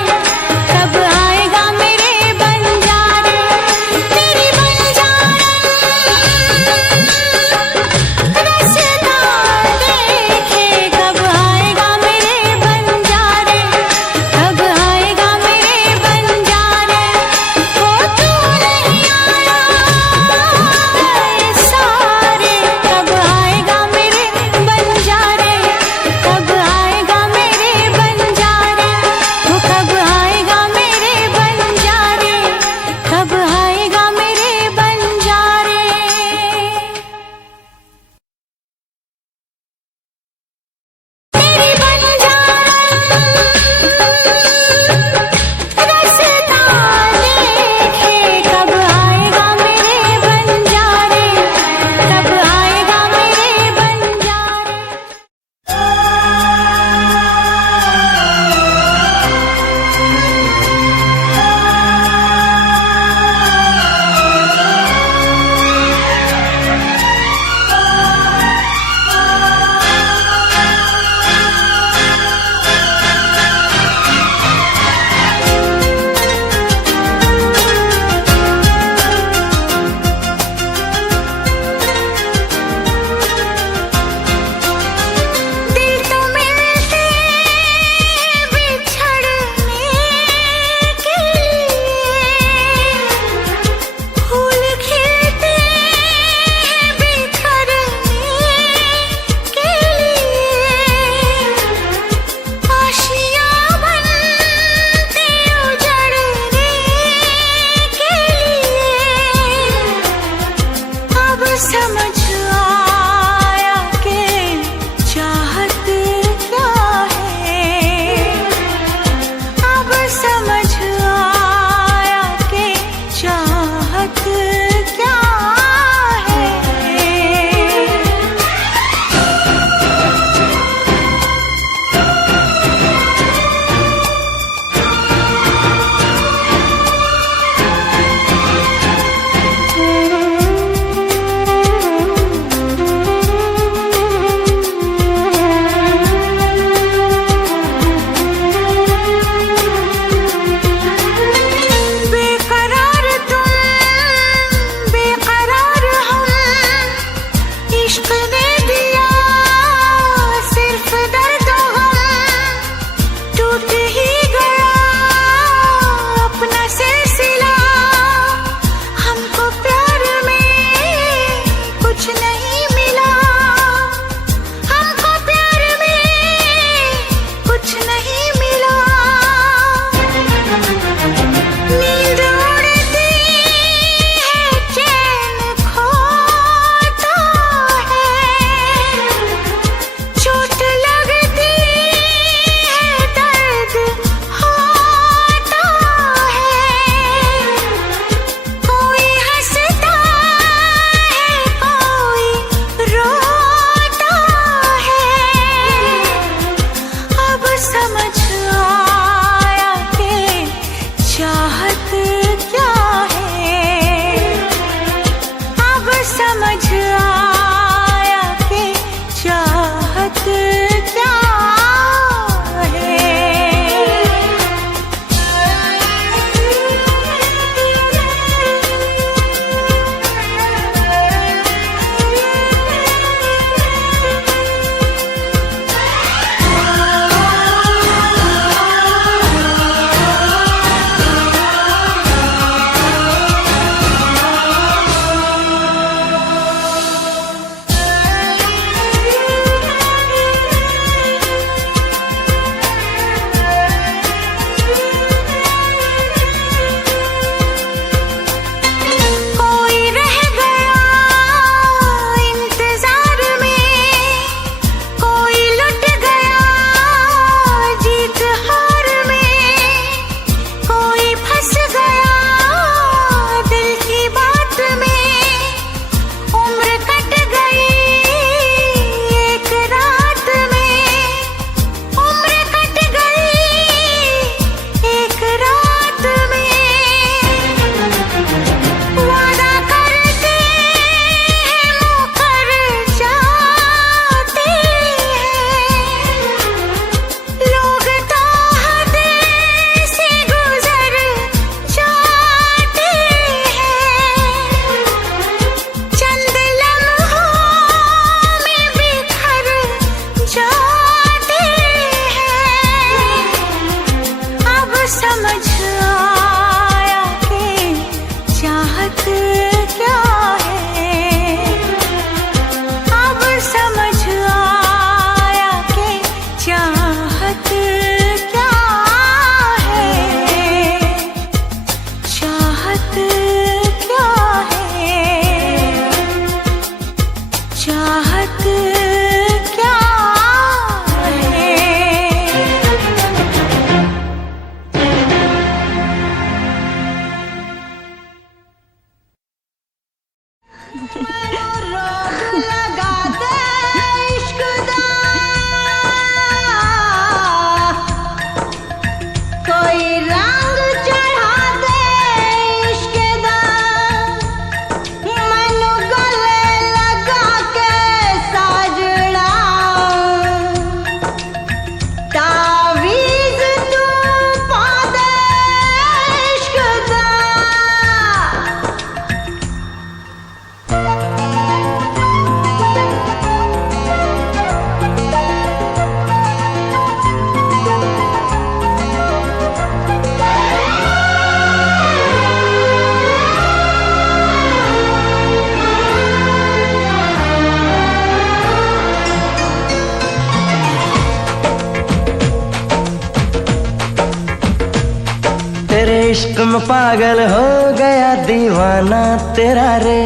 इश्क में पागल हो गया दीवाना तेरा रे।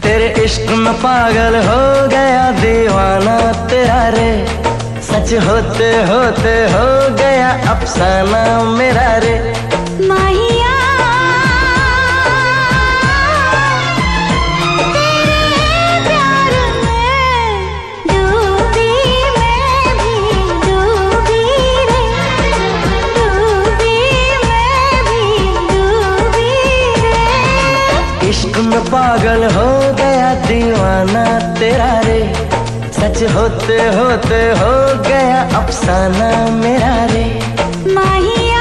तेरे इश्क में पागल हो गया दीवाना तेरा रे। सच होते होते हो गया अफसाना मेरा रे। माहिया इश्क में पागल हो गया दीवाना तेरा रे। सच होते होते हो गया अफसाना मेरा रे। माहिया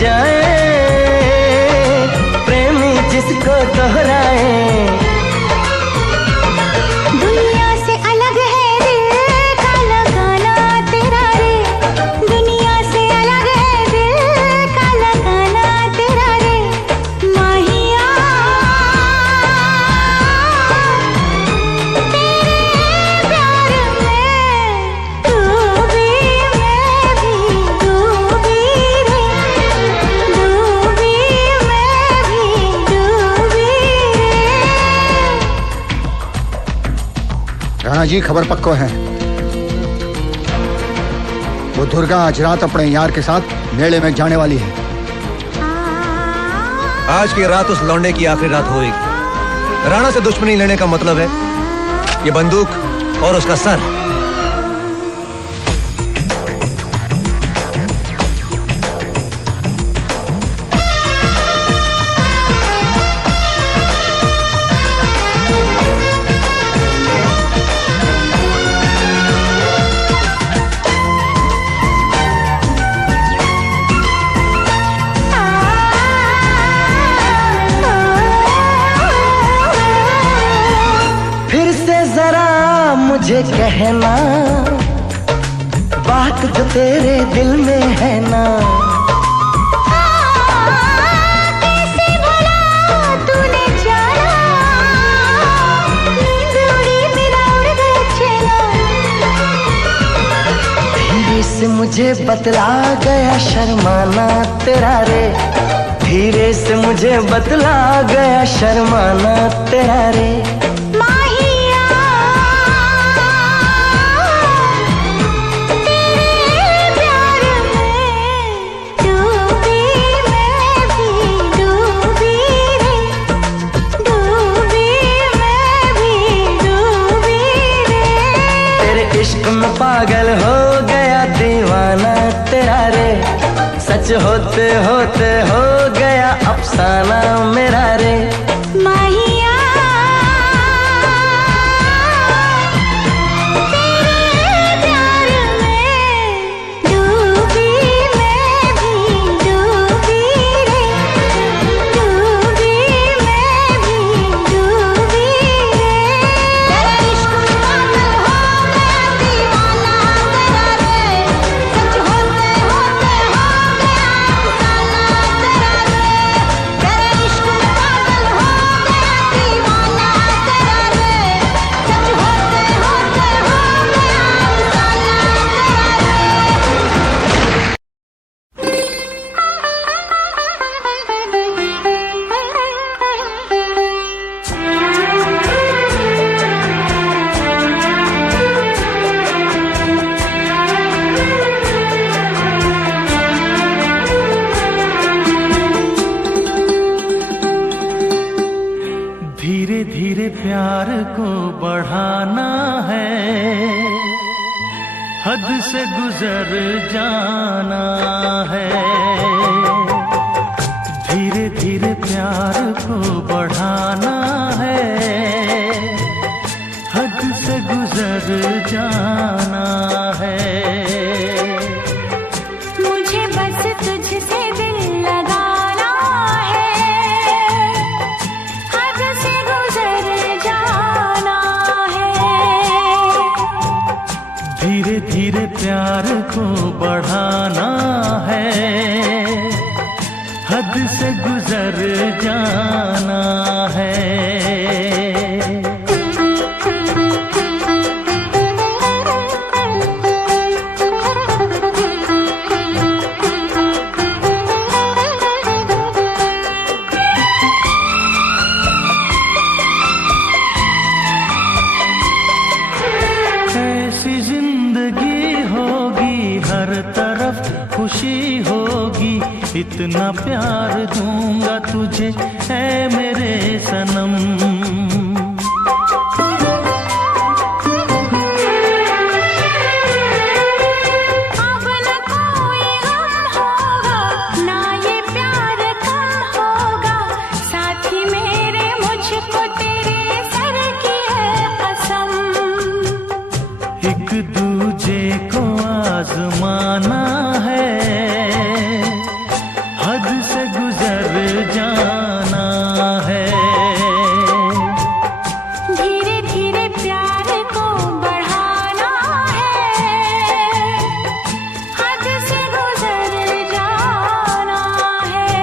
जाए प्रेमी जिसको दोहराए। दुनिया से अलग है दिल का लगाना तेरा रे। दुनिया से अलग है दिल का लगाना तेरा रे। माहिया तेरे प्यार में डूबी मैं भी डूबी रे। राणा जी खबर पक्को है, वो दुर्गा आज रात अपने यार के साथ मेले में जाने वाली है। आज की रात उस लौंडे की आखिरी रात होगी। राणा से दुश्मनी लेने का मतलब है ये बंदूक और उसका सर। मुझे कहना बात जो तेरे दिल में है ना। कैसे भला तूने जाना, नींद उड़ी मेरा उड़ गया चैना। धीरे से मुझे बतला गया शर्माना तेरा रे। धीरे से मुझे बतला गया शर्माना तेरा रे। पागल हो गया दीवाना तेरा रे। सच होते होते हो गया अफसाना मेरा रे। माहिया तेरे प्यार में डूबी मैं भी डूबी रे। डूबी मैं भी डूबी रे। तेरा इश्क पागल हो गया दीवाना तेरा रे। सच होते होते हो गया अफसाना तेरा हद से गुजर जाना है। धीरे धीरे प्यार को बढ़ाना है, हद से गुजर जाना है। मुझे बस तुझसे दिल लगाना है, हद से गुजर जाना है। धीरे धीरे प्यार को बढ़ाना है, हद से गुजर जाना है। ऐसी जिंदगी होगी, हर तरफ खुशी होगी, इतना प्यार दूंगा तुझे ऐ मेरे सनम। अब न कोई गम होगा, ना ये प्यार कम होगा, साथी मेरे मुझको तेरे सर की है कसम। एक दूजे को आजमाना है, हद से गुजर जाना है। धीरे धीरे प्यार को बढ़ाना है, हद से गुजर जाना है।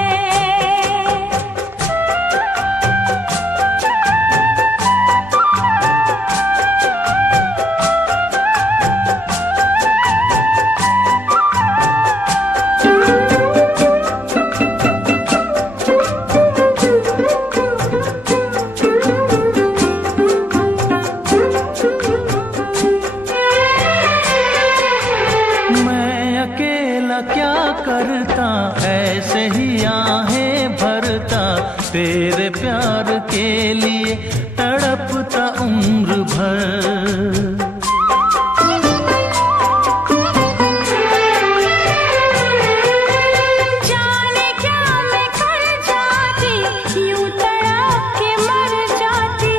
मैं अकेला क्या करता, ऐसे ही आहें भरता, तेरे प्यार के लिए तड़पता उम्र भर। जाने क्या मैं कर जाती, यूं तड़प के मर जाती,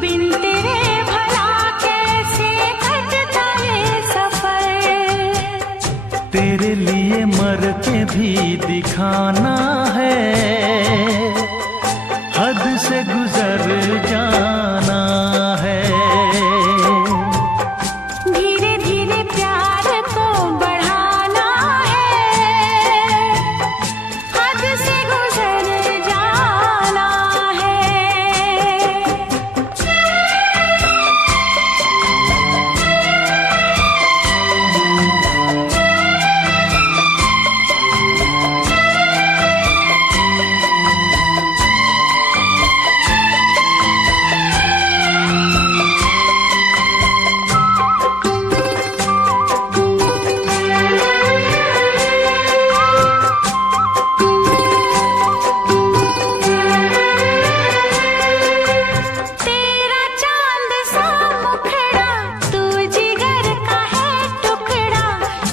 बिन तेरे भला कैसे कटता ये सफर। तेरे लिए मर के भी दिखाना है, हद से गुजर जाना है। धीरे धीरे प्यार को बढ़ाना है, हद से गुजर जाना है। तेरा चांद सा मुखड़ा, तू जिगर का है टुकड़ा,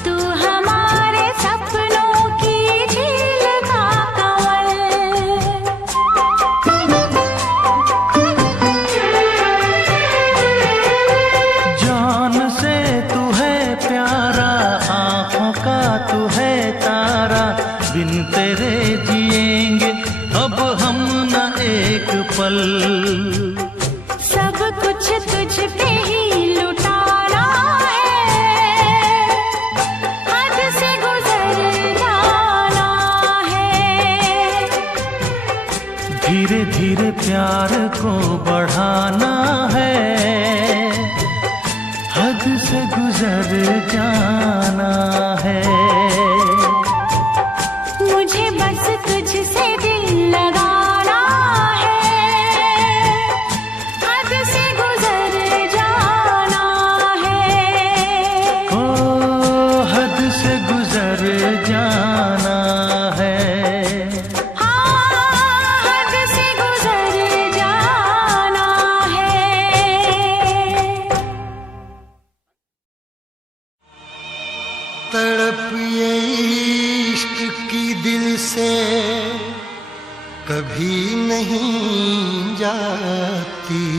तू हमारे सपनों की झील का कंवल। जान से तू है प्यारा, आँखों का तू है तारा, बिन तेरे जिएंगे अब हम न एक पल। सब कुछ तुझ पे ही लुटाना है, हद से गुजर जाना है। धीरे धीरे प्यार को बढ़ाना है, हद से गुजर जाना है। मुझे बस तुझसे दिल लगाना है, हद से गुजर जाना है। ओ हद से गुजर जाना है। हाँ, हद से गुजर जाना है। तड़प ये इश्क की दिल से कभी नहीं जाती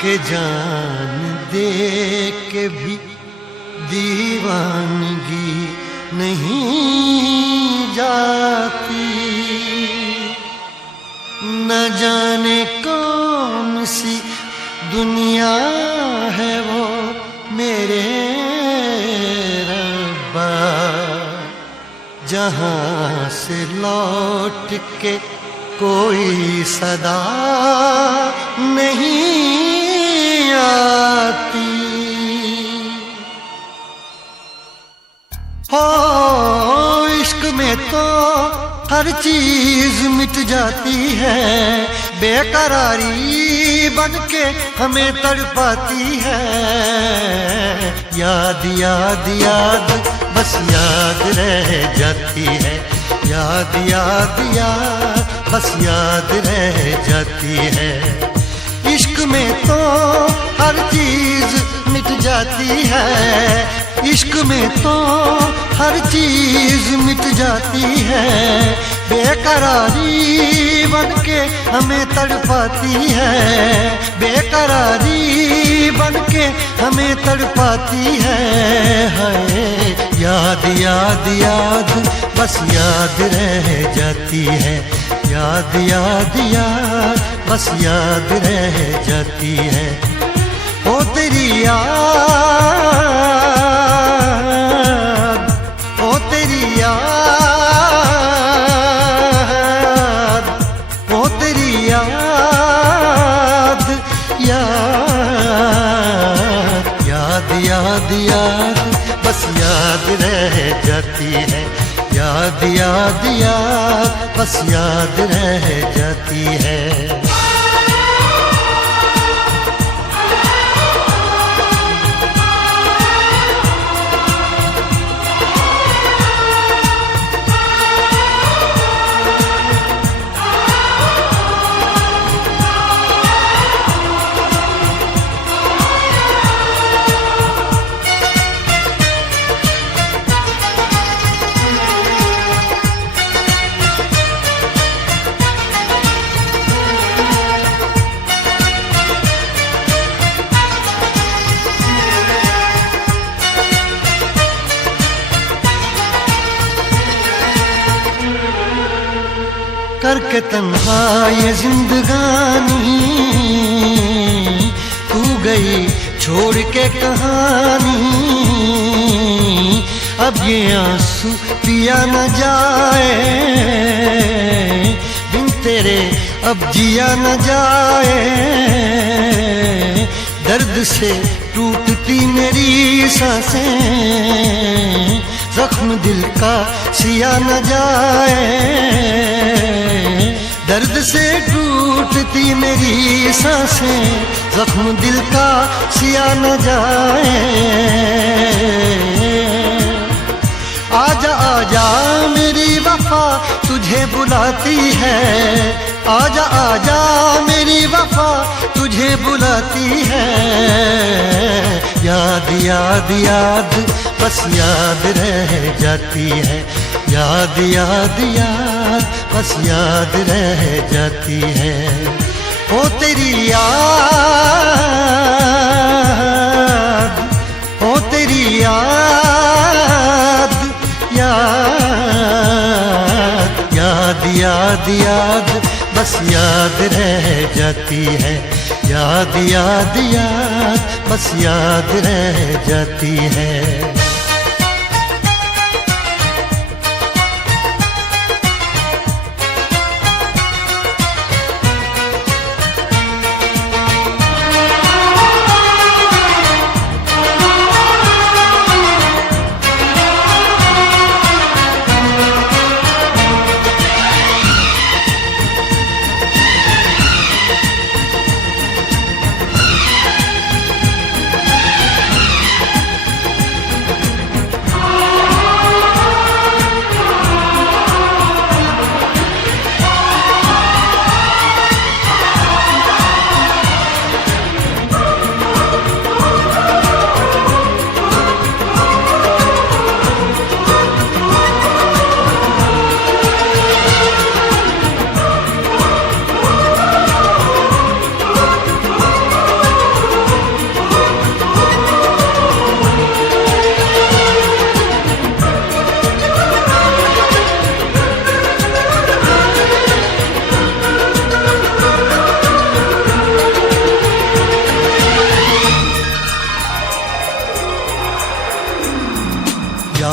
कि जान दे के भी दीवानगी नहीं जाती। न जाने कौन सी दुनिया है वो मेरे रब्बा, जहाँ से लौट के कोई सदा नहीं आती। हो इश्क में तो हर चीज मिट जाती है, बेकरारी बन के हमें तड़पाती है। याद याद याद बस याद रह जाती है, याद याद याद बस याद रह जाती है। इश्क में तो हर चीज मिट जाती है, इश्क में तो हर चीज मिट जाती है, बेकरारी बन के हमें तड़पाती है, बेकरारी बन के हमें तड़पाती है। हाय याद याद याद बस याद रह जाती है, याद याद याद बस याद रह जाती है। ओ तेरी याद, ओ तेरी याद, ओ तेरी याद, याद याद याद याद बस याद रह जाती है, याद याद याद बस याद रह जाती है। करके तन्हा ये जिंदगानी तू गई छोड़ के कहानी, अब ये आंसू पिया न जाए बिन तेरे, अब जिया न जाए। दर्द से टूटती मेरी सांसें, जख्म दिल का सिया न जाए। दर्द से टूटती मेरी सांसें, जख्म दिल का सिया न जाए। आजा आजा मेरी वफा तुझे बुलाती है, आजा आजा मेरी वफा तुझे बुलाती है। याद याद याद बस याद रह जाती है, याद याद याद बस याद रह जाती है। ओ तेरी याद, ओ तेरी याद, याद याद याद याद बस याद रह जाती है, याद याद याद बस याद रह जाती है।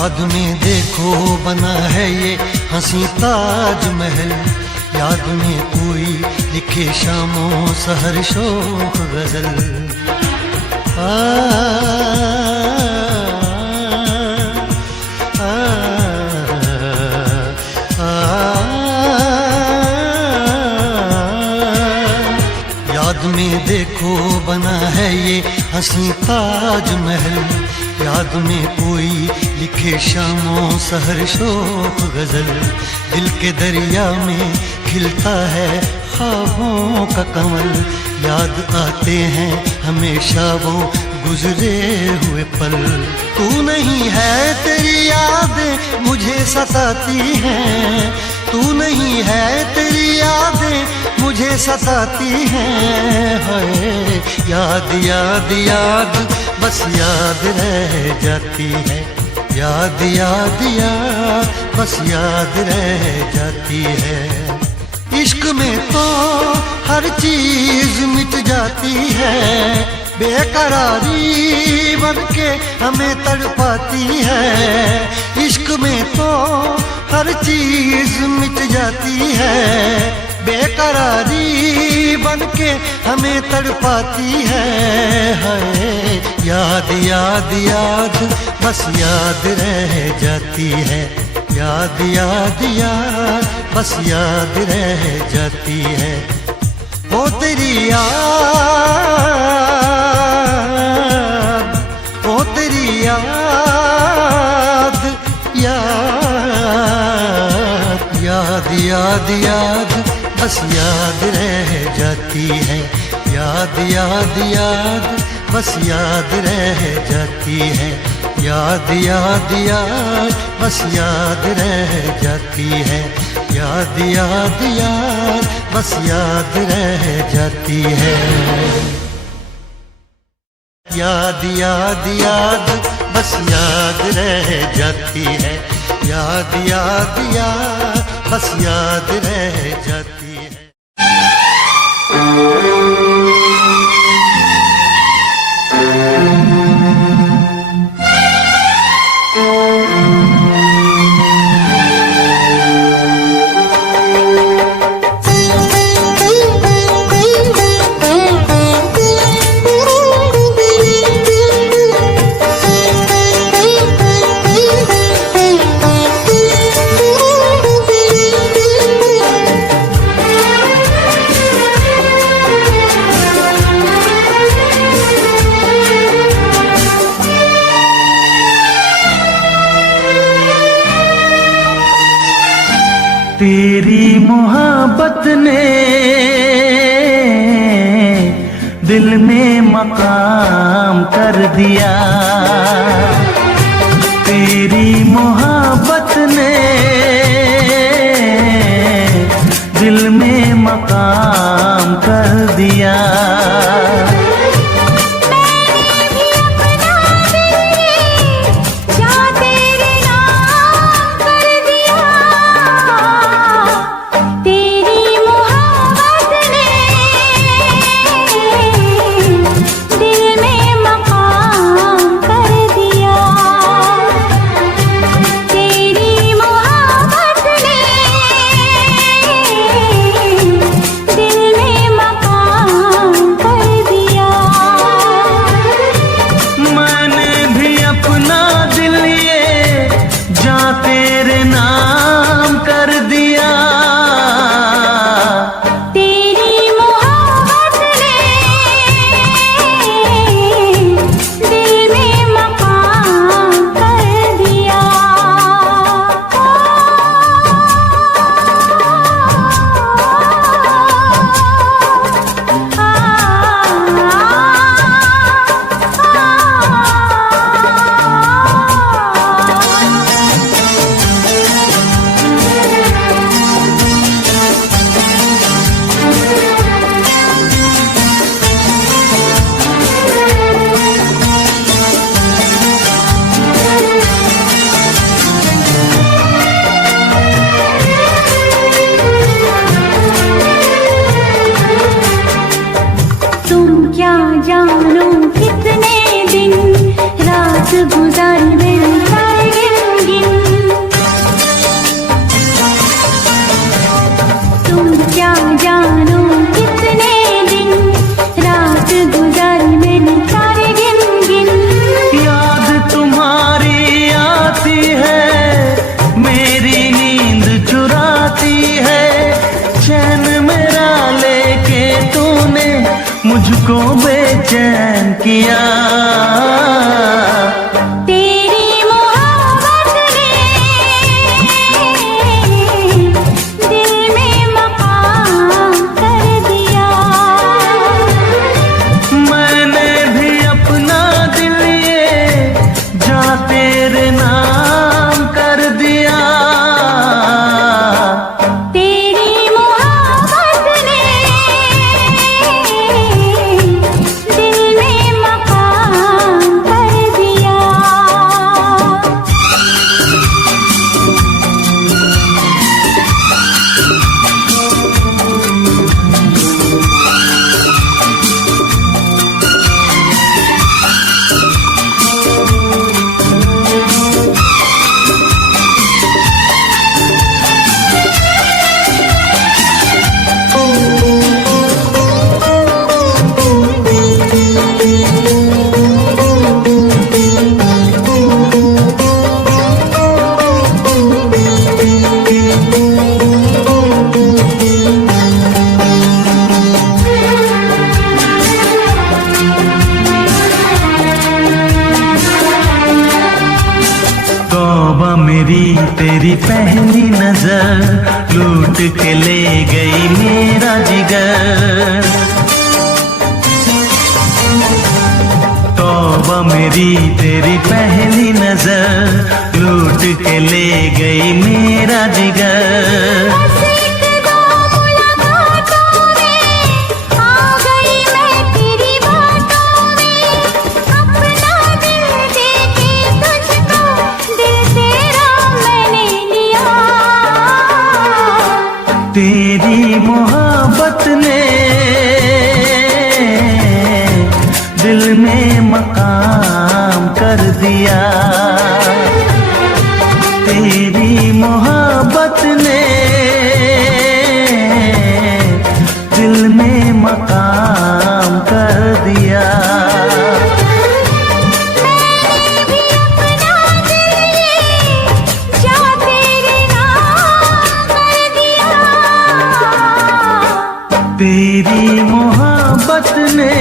याद में देखो बना है ये हंसी ताजमहल, याद में कोई लिखे शामों सहर शोख गजल। याद में देखो बना है ये हंसी ताजमहल, याद में कोई लिखे शामों सहर शोक गजल। दिल के दरिया में खिलता है ख्वाबों का कमल, याद आते हैं हमेशा वो गुजरे हुए पल। तू नहीं है तेरी यादें मुझे सताती हैं, तू नहीं है तेरी यादें मुझे सताती हैं। हाय याद याद याद बस याद रह जाती है, याद याद याद बस याद रह जाती है। इश्क में तो हर चीज मिट जाती है, बेकरारी बनके हमें तड़पाती है। इश्क में तो हर चीज मिट जाती है, बेकरारी बनके हमें तड़पाती है। हाय याद याद याद बस याद रह जाती है, याद याद याद बस याद रह जाती है। वो तेरी याद, वो तेरी याद, याद याद याद याद बस याद रह जाती है, याद याद याद बस याद रह जाती है। याद याद याद बस याद रह जाती है, याद याद याद बस याद रह जाती है। याद याद याद बस याद रह जाती है, याद याद याद बस याद रह जाती है। तेरी मोहब्बत ने दिल में मकाम कर दिया, तेरी मोहब्बत ने दिल में मकाम कर दिया। दिल में मकान दिया। तेरी मोहब्बत ने दिल में मकाम कर दिया। मैंने भी अपना दिल ये जा तेरे नाम कर दिया। तेरी मोहब्बत ने दिल में मकाम कर दिया। तौबा मेरी तेरी पहली नजर लूट के ले गई मेरा जिगर। तौबा मेरी तेरी पहली नजर लूट के ले गई मेरा जिगर। बस एक दो मुलाकातों में आ गई मैं तेरी बातों में। अपना दिल दे के तुझको दिल तेरा मैंने लिया। तेरी मोहब्बत ने दिल में मकाम कर दिया। तेरी मोहब्बत ने दिल में मकाम कर दिया। मैंने भी अपना दिल ये जा तेरे नाम कर दिया। तेरी मोहब्बत ने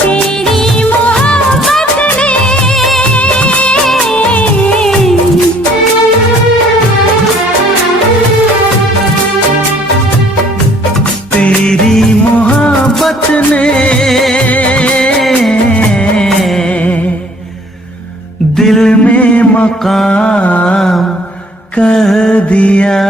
तेरी मोहब्बत ने तेरी मोहब्बत ने दिल में मकाम कर दिया।